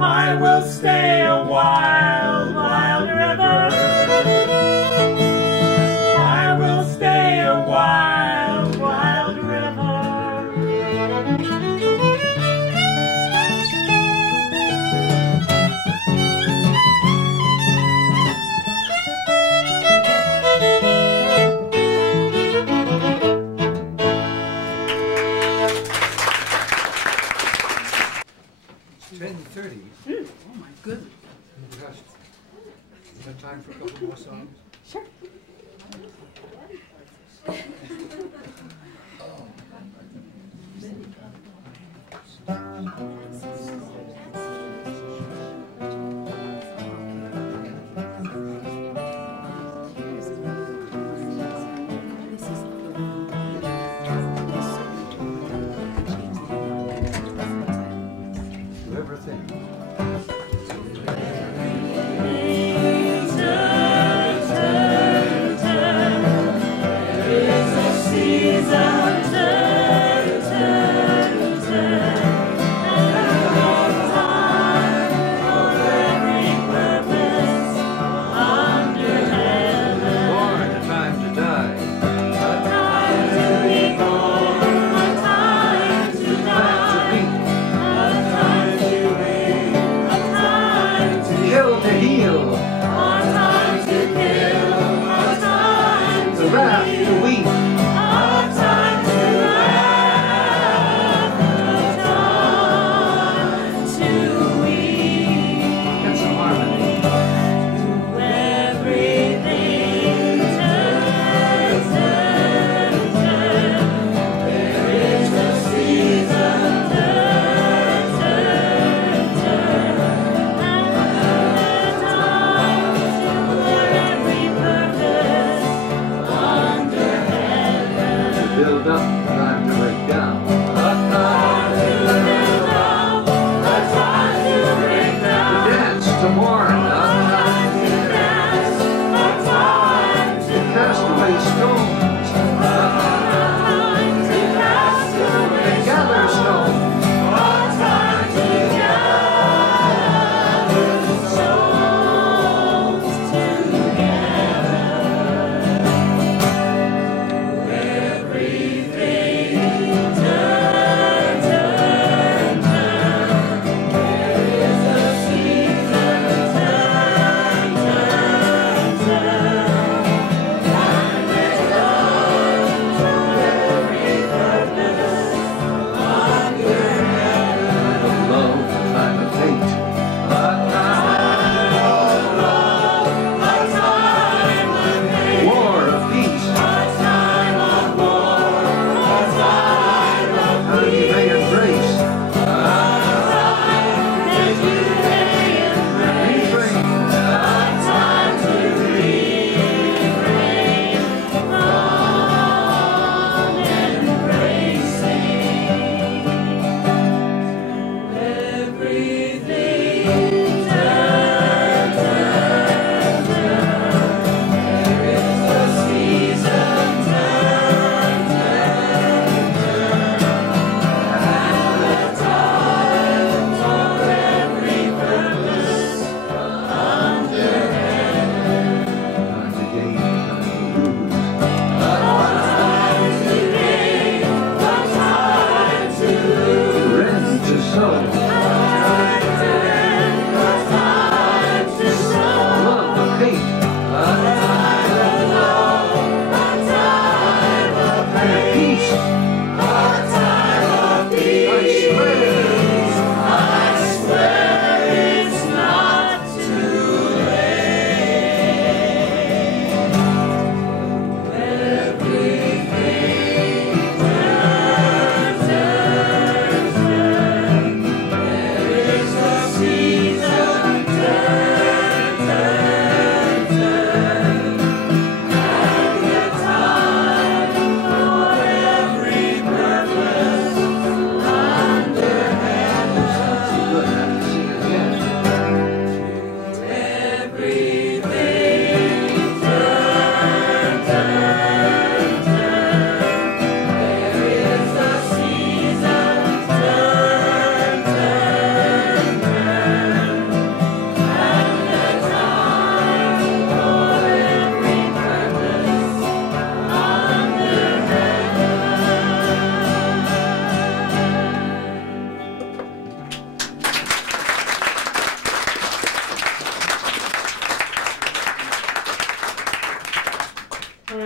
I will stay a wild, wild river. I will stay a wild, wild river. It's 10:30. Oh my goodness. Gosh. Is there time for a couple more songs? Sure. Do everything. Born, a time to die. A time to be born. A time to die. A time to be. A time to kill, to heal. A time to kill. A time to laugh, to weep. A time to laugh. A time to weep. Get some harmony. Everything turns, turns, turns. There is a season, turn, turn, turn. And a time for every purpose under heaven. Build up, time to break down. A time to build up, a time to break down. To dance, to mourn, a time to dance, a time to cast away stones, a time to cast away stones, gather stones, a time to gather stones together.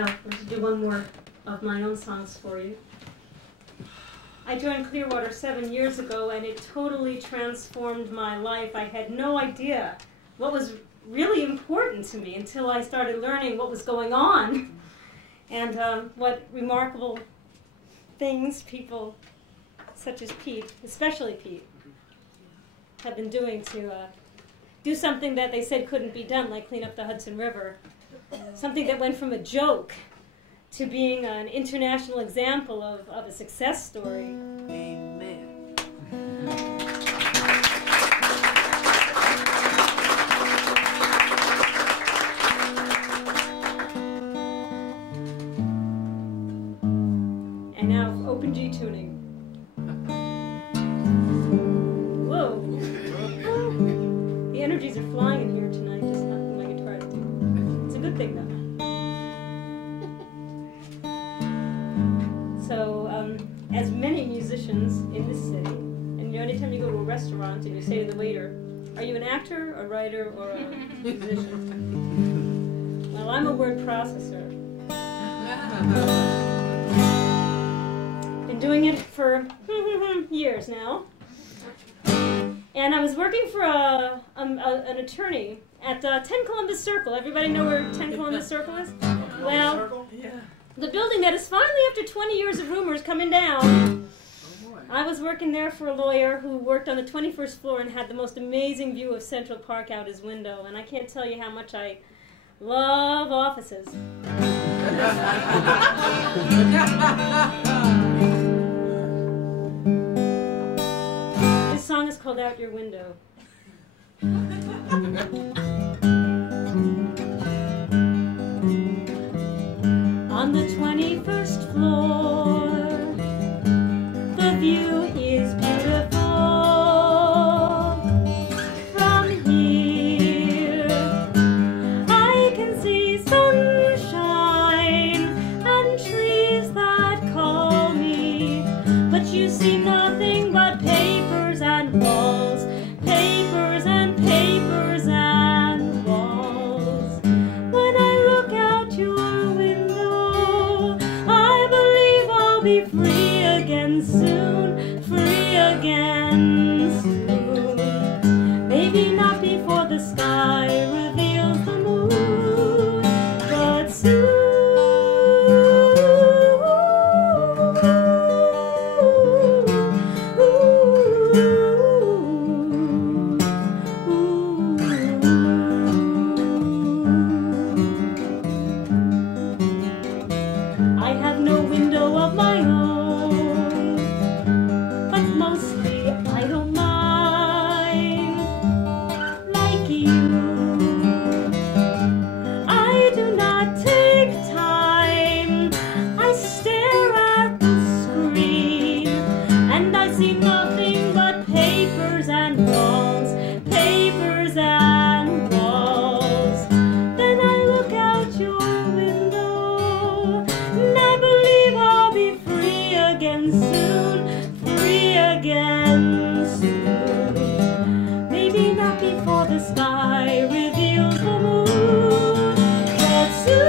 want to do one more of my own songs for you. I joined Clearwater 7 years ago, and it totally transformed my life. I had no idea what was really important to me until I started learning what was going on and what remarkable things people such as Pete, especially Pete, have been doing to do something that they said couldn't be done, like clean up the Hudson River. Something that went from a joke to being an international example of a success story. Amen. And now open G tuning. Whoa. The energies are flying in here tonight, just not my guitar to do. It's a good thing though. So, as many musicians in this city, and anytime you go to a restaurant and you say to the waiter, are you an actor, a writer, or a musician? Well, I'm a word processor. Been doing it for years now. And I was working for an attorney at 10 Columbus Circle. Everybody know where 10 Columbus Circle is? Well, the building that is finally, after 20 years of rumors, coming down. I was working there for a lawyer who worked on the 21st floor and had the most amazing view of Central Park out his window. And I can't tell you how much I love offices. This song is called Out Your Window. On the 21st floor, the view is beautiful. From here, I can see sunshine and trees that call me, but you see nothing but papers and walls, papers and papers and walls. When I look out your window, I believe I'll be free again soon, free again soon. Maybe not before the sky reveals the moon, but soon. I have no window of my own, but mostly I don't mind. Like you, I do not take time. I stare at the screen, and I see nothing but papers and walls, papers and walls. Then I look out your window, and I believe I'll be free again soon, free again soon. Maybe not before the sky reveals the moon, but soon.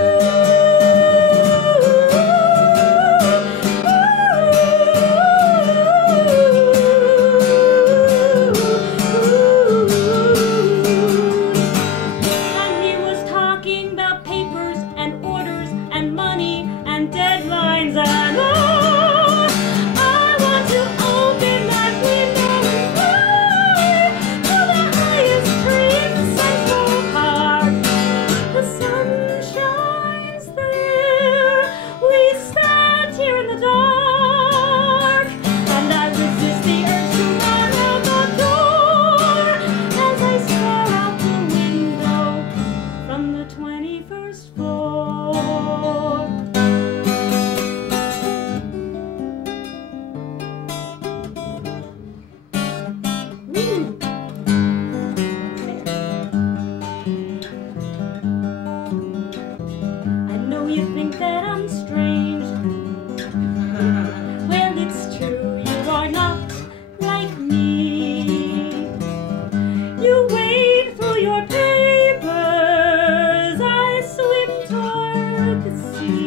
And he was talking about papers and orders and money and deadlines and more. I want to open that window and fly to the highest tree in Central Park. The sun shines there. We stand here in the dark, and I resist the urge to run out the door as I stare out the window from the 21st floor. I know you think that I'm strange. Well, it's true, you are not like me. You wade through your papers, I swim toward the sea.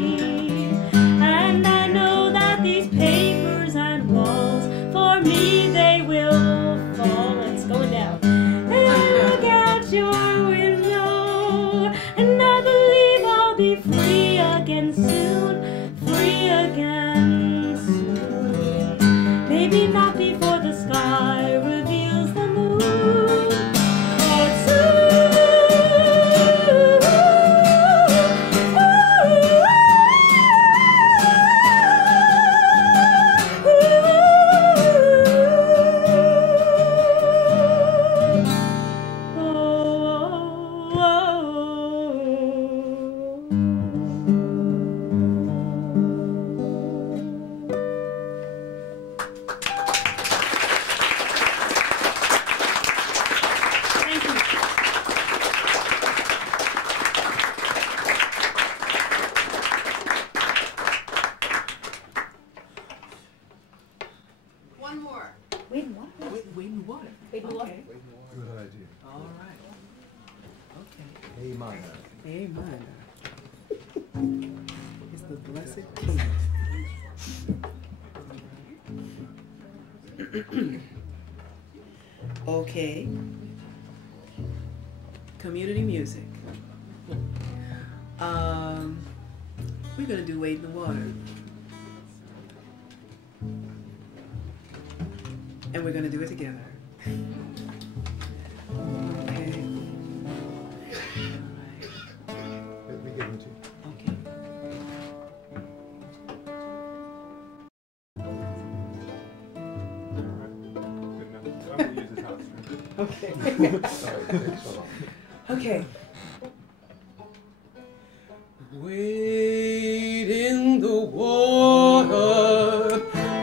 water. Wade in the water. Okay. Good idea. All right. Okay. A minor. A minor. It's the blessed key. Okay. Community music. We're gonna do Wade in the Water. And we're gonna do it together. Okay. We give them to you. Okay. Good enough. I'm going to use this house. Okay. Sorry, it takes so long. Okay. Wade in the water,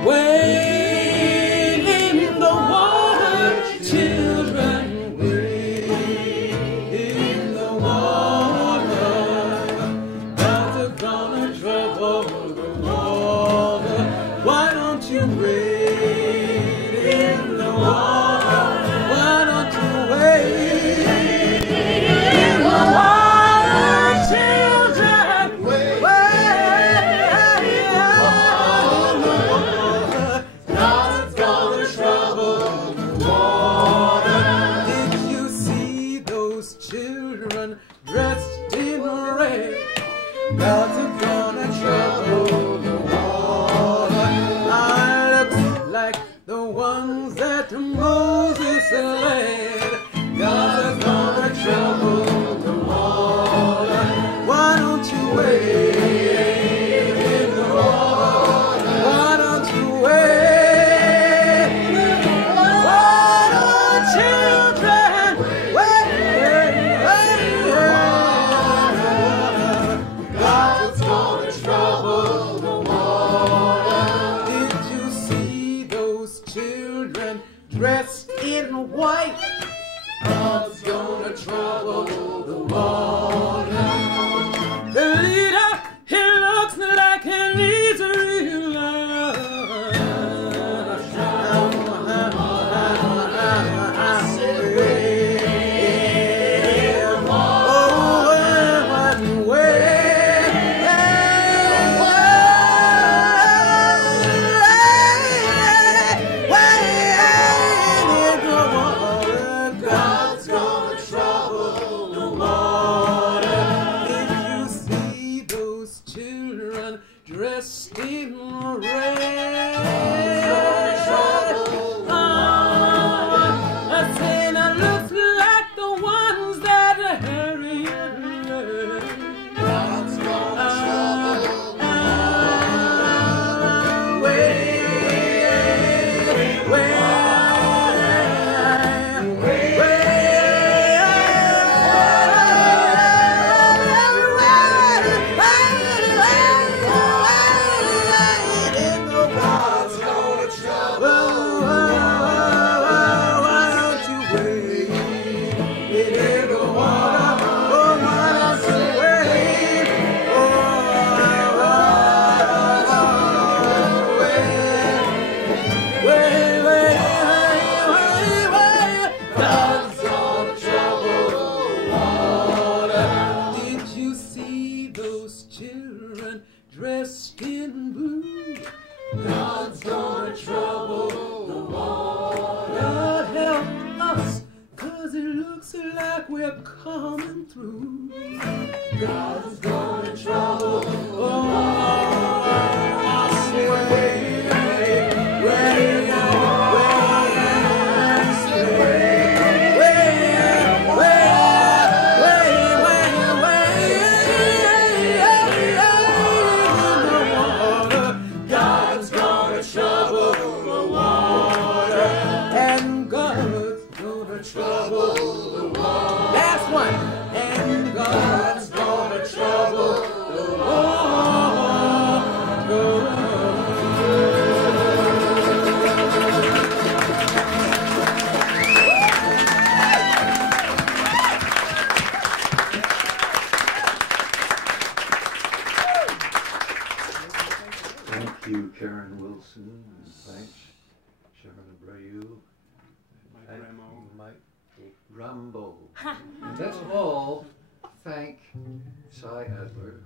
wade in the water, children, wade in the water. Gods are gonna trouble the water. Why don't you wade in the water? Why don't you wade in the water, children? Wade in the water. God's gonna trouble the water. Did you see those children dressed in red? God's gonna trouble the water. Looks like the ones that Moses led. God's gonna trouble the water. Why don't you wade in the water? Why don't you wade? Why don't children wade? God's gonna trouble the water. Did you see those children dressed in white? God's gonna trouble the water. The leader, he looks like he needs a real love. God's gonna trouble the water. Did you see those children dressed in red? I said it looks like the ones that Harriet led. God's gonna trouble the God's gonna trouble the water. Did you see those children dressed in blue? God's gonna trouble the water. God help us, 'cause it looks like we're coming through. God's gonna trouble the water. I say, wait, wait, God's gonna trouble the water. And God's gonna trouble the water. Last one. And God's gonna trouble the water. Thank you, Karen Wilson, and thanks, Sharon Abreu, and my Mike Rambo. And let's all thank Cy Adler.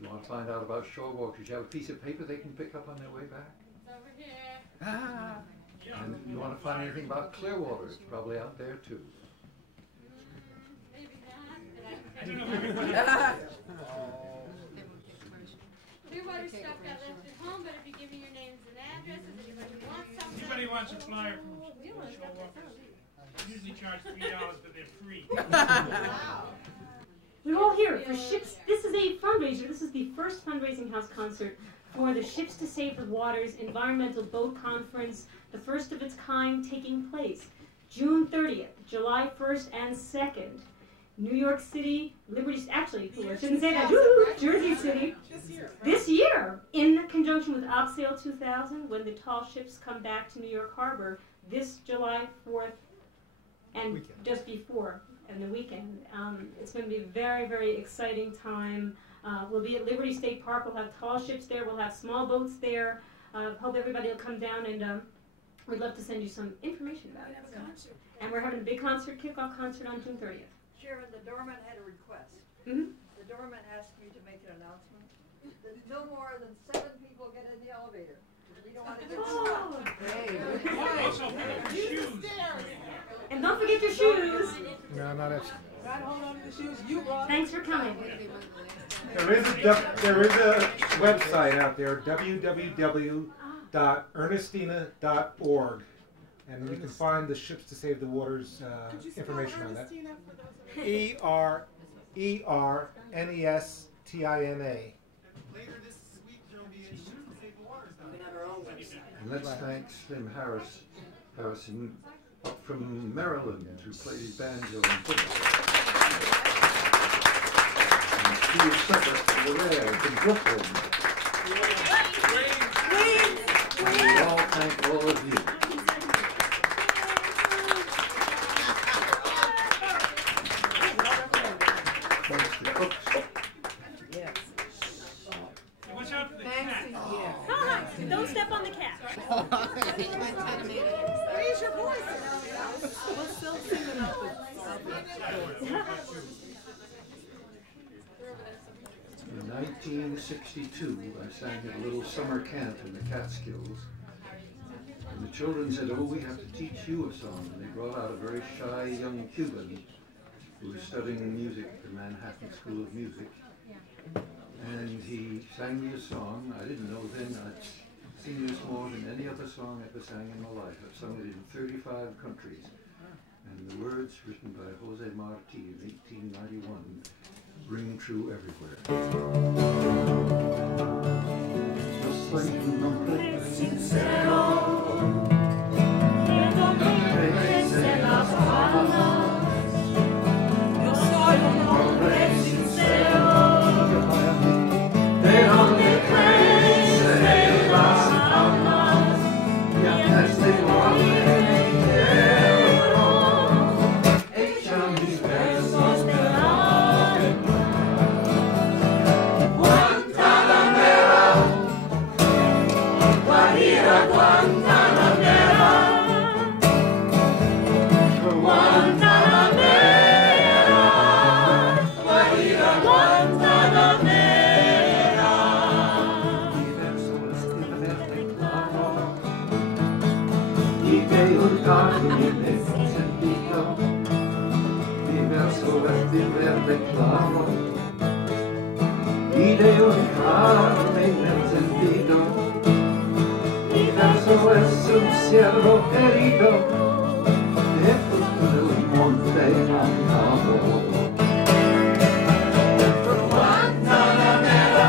You want to find out about shore walkers? You have a piece of paper they can pick up on their way back? It's over here. And you want to find anything about Clearwater? It's probably out there too. Maybe not. Clearwater stuff got left at home, but if you give me your names and addresses, anybody wants something. Anybody wants a flyer from Shore Walkers? Usually charge $3, but they're free. We're all here for Ships. This is a fundraiser. This is the first fundraising house concert for the Ships to Save the Waters Environmental Boat Conference, the first of its kind, taking place June 30th, July 1st and 2nd. New York City, Liberty, actually, I shouldn't say that, Jersey City. This year, in conjunction with Opsail 2000, when the tall ships come back to New York Harbor, this July 4th and just before, and the weekend. It's going to be a very, very exciting time. We'll be at Liberty State Park. We'll have tall ships there. We'll have small boats there. Hope everybody will come down, and we'd love to send you some information about it. So. And we're having a big concert, kickoff concert on June 30th. Sharon, the doorman had a request. Mm-hmm. The doorman asked me to make an announcement that no more than 7 people get in the elevator. We don't want to get Also, put up your shoes. And don't forget your shoes. No, not it. Right, hold on to the shoes. You brought. Thanks for coming. There is a website out there, www.ernestina.org, and you can find the Ships to Save the Waters information on that. ERNESTINA. Later this week there'll be a Ships to Save the Waters down there. And let's thank Slim Harrison up from Maryland, who plays banjo and football. And Steve Sutter from the Rare from Brooklyn. And we all thank all of you. Thanks to Cooks. Watch out for the cat. Don't step on the cat. Raise your voice. We'll still sing about In 1962, I sang at a little summer camp in the Catskills. And the children said, "Oh, we have to teach you a song." And they brought out a very shy young Cuban who was studying music at the Manhattan School of Music. And he sang me a song. I didn't know then I'd sing this more than any other song I ever sang in my life. I've sung it in 35 countries. And the words, written by Jose Marti in 1891, ring true everywhere. Yo soy un hombre sincero, que no me crece las alas. Yo soy un hombre sincero, de donde crecen las alas, y antes de claro, y de orientarme en el sentido, mi verso es un cielo herido, lejos del monte alto. Guantanamera,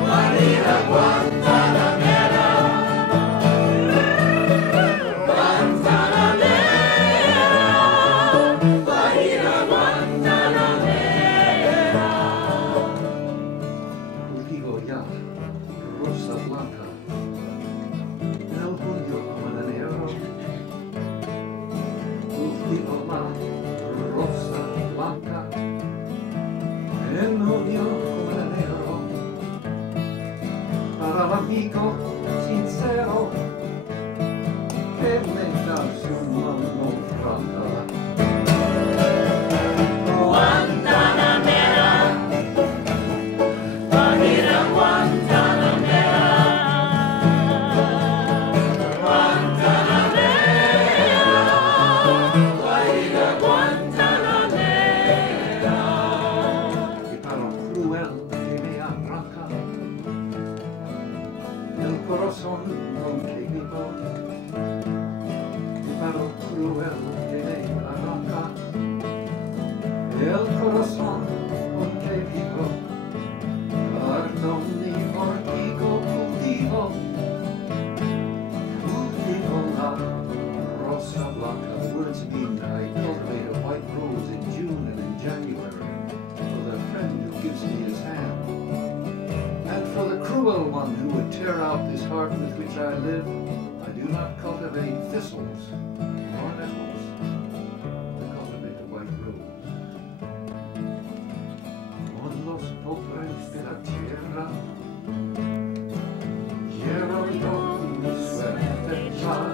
Guarida Guantanamera, Guantanamera. Rosa Blanca, en el julio amananero, corazón con que vivo, y para lo cruel que me arranca. El corazón con que vivo, perdón y portico cultivo la rosa blanca. The words mean I cultivate a white rose in June and in January for the friend who gives me his hand, and for the cruel one who would tear out this heart with which I live. I do not cultivate thistles or nettles. I cultivate a white rose. On los pobres de la tierra quiero yo mi suerte echar.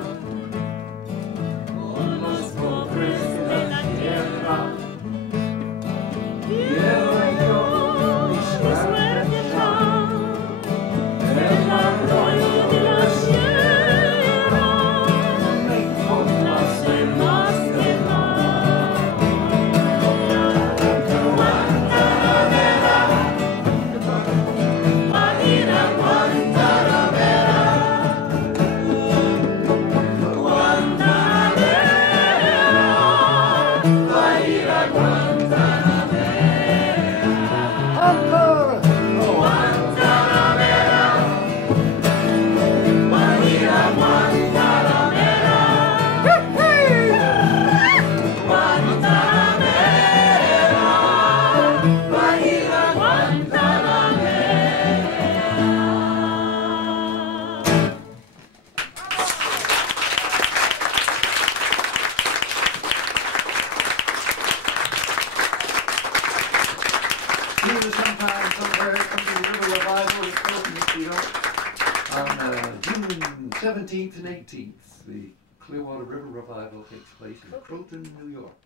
On los pobres de la tierra quiero yo mi suerte echar. El arroyo de la sierra me complace más que más. Guantanamera, va a ir a Guantanamera. Guantanamera, va a ir a Guantanamera. Guantanamera, va a ir a Guantanamera. Guantanamera, va a ir a See you sometime, somewhere, come to the River Revival at Croton, you know, on June 17th and 18th. The Clearwater River Revival takes place in Croton, New York.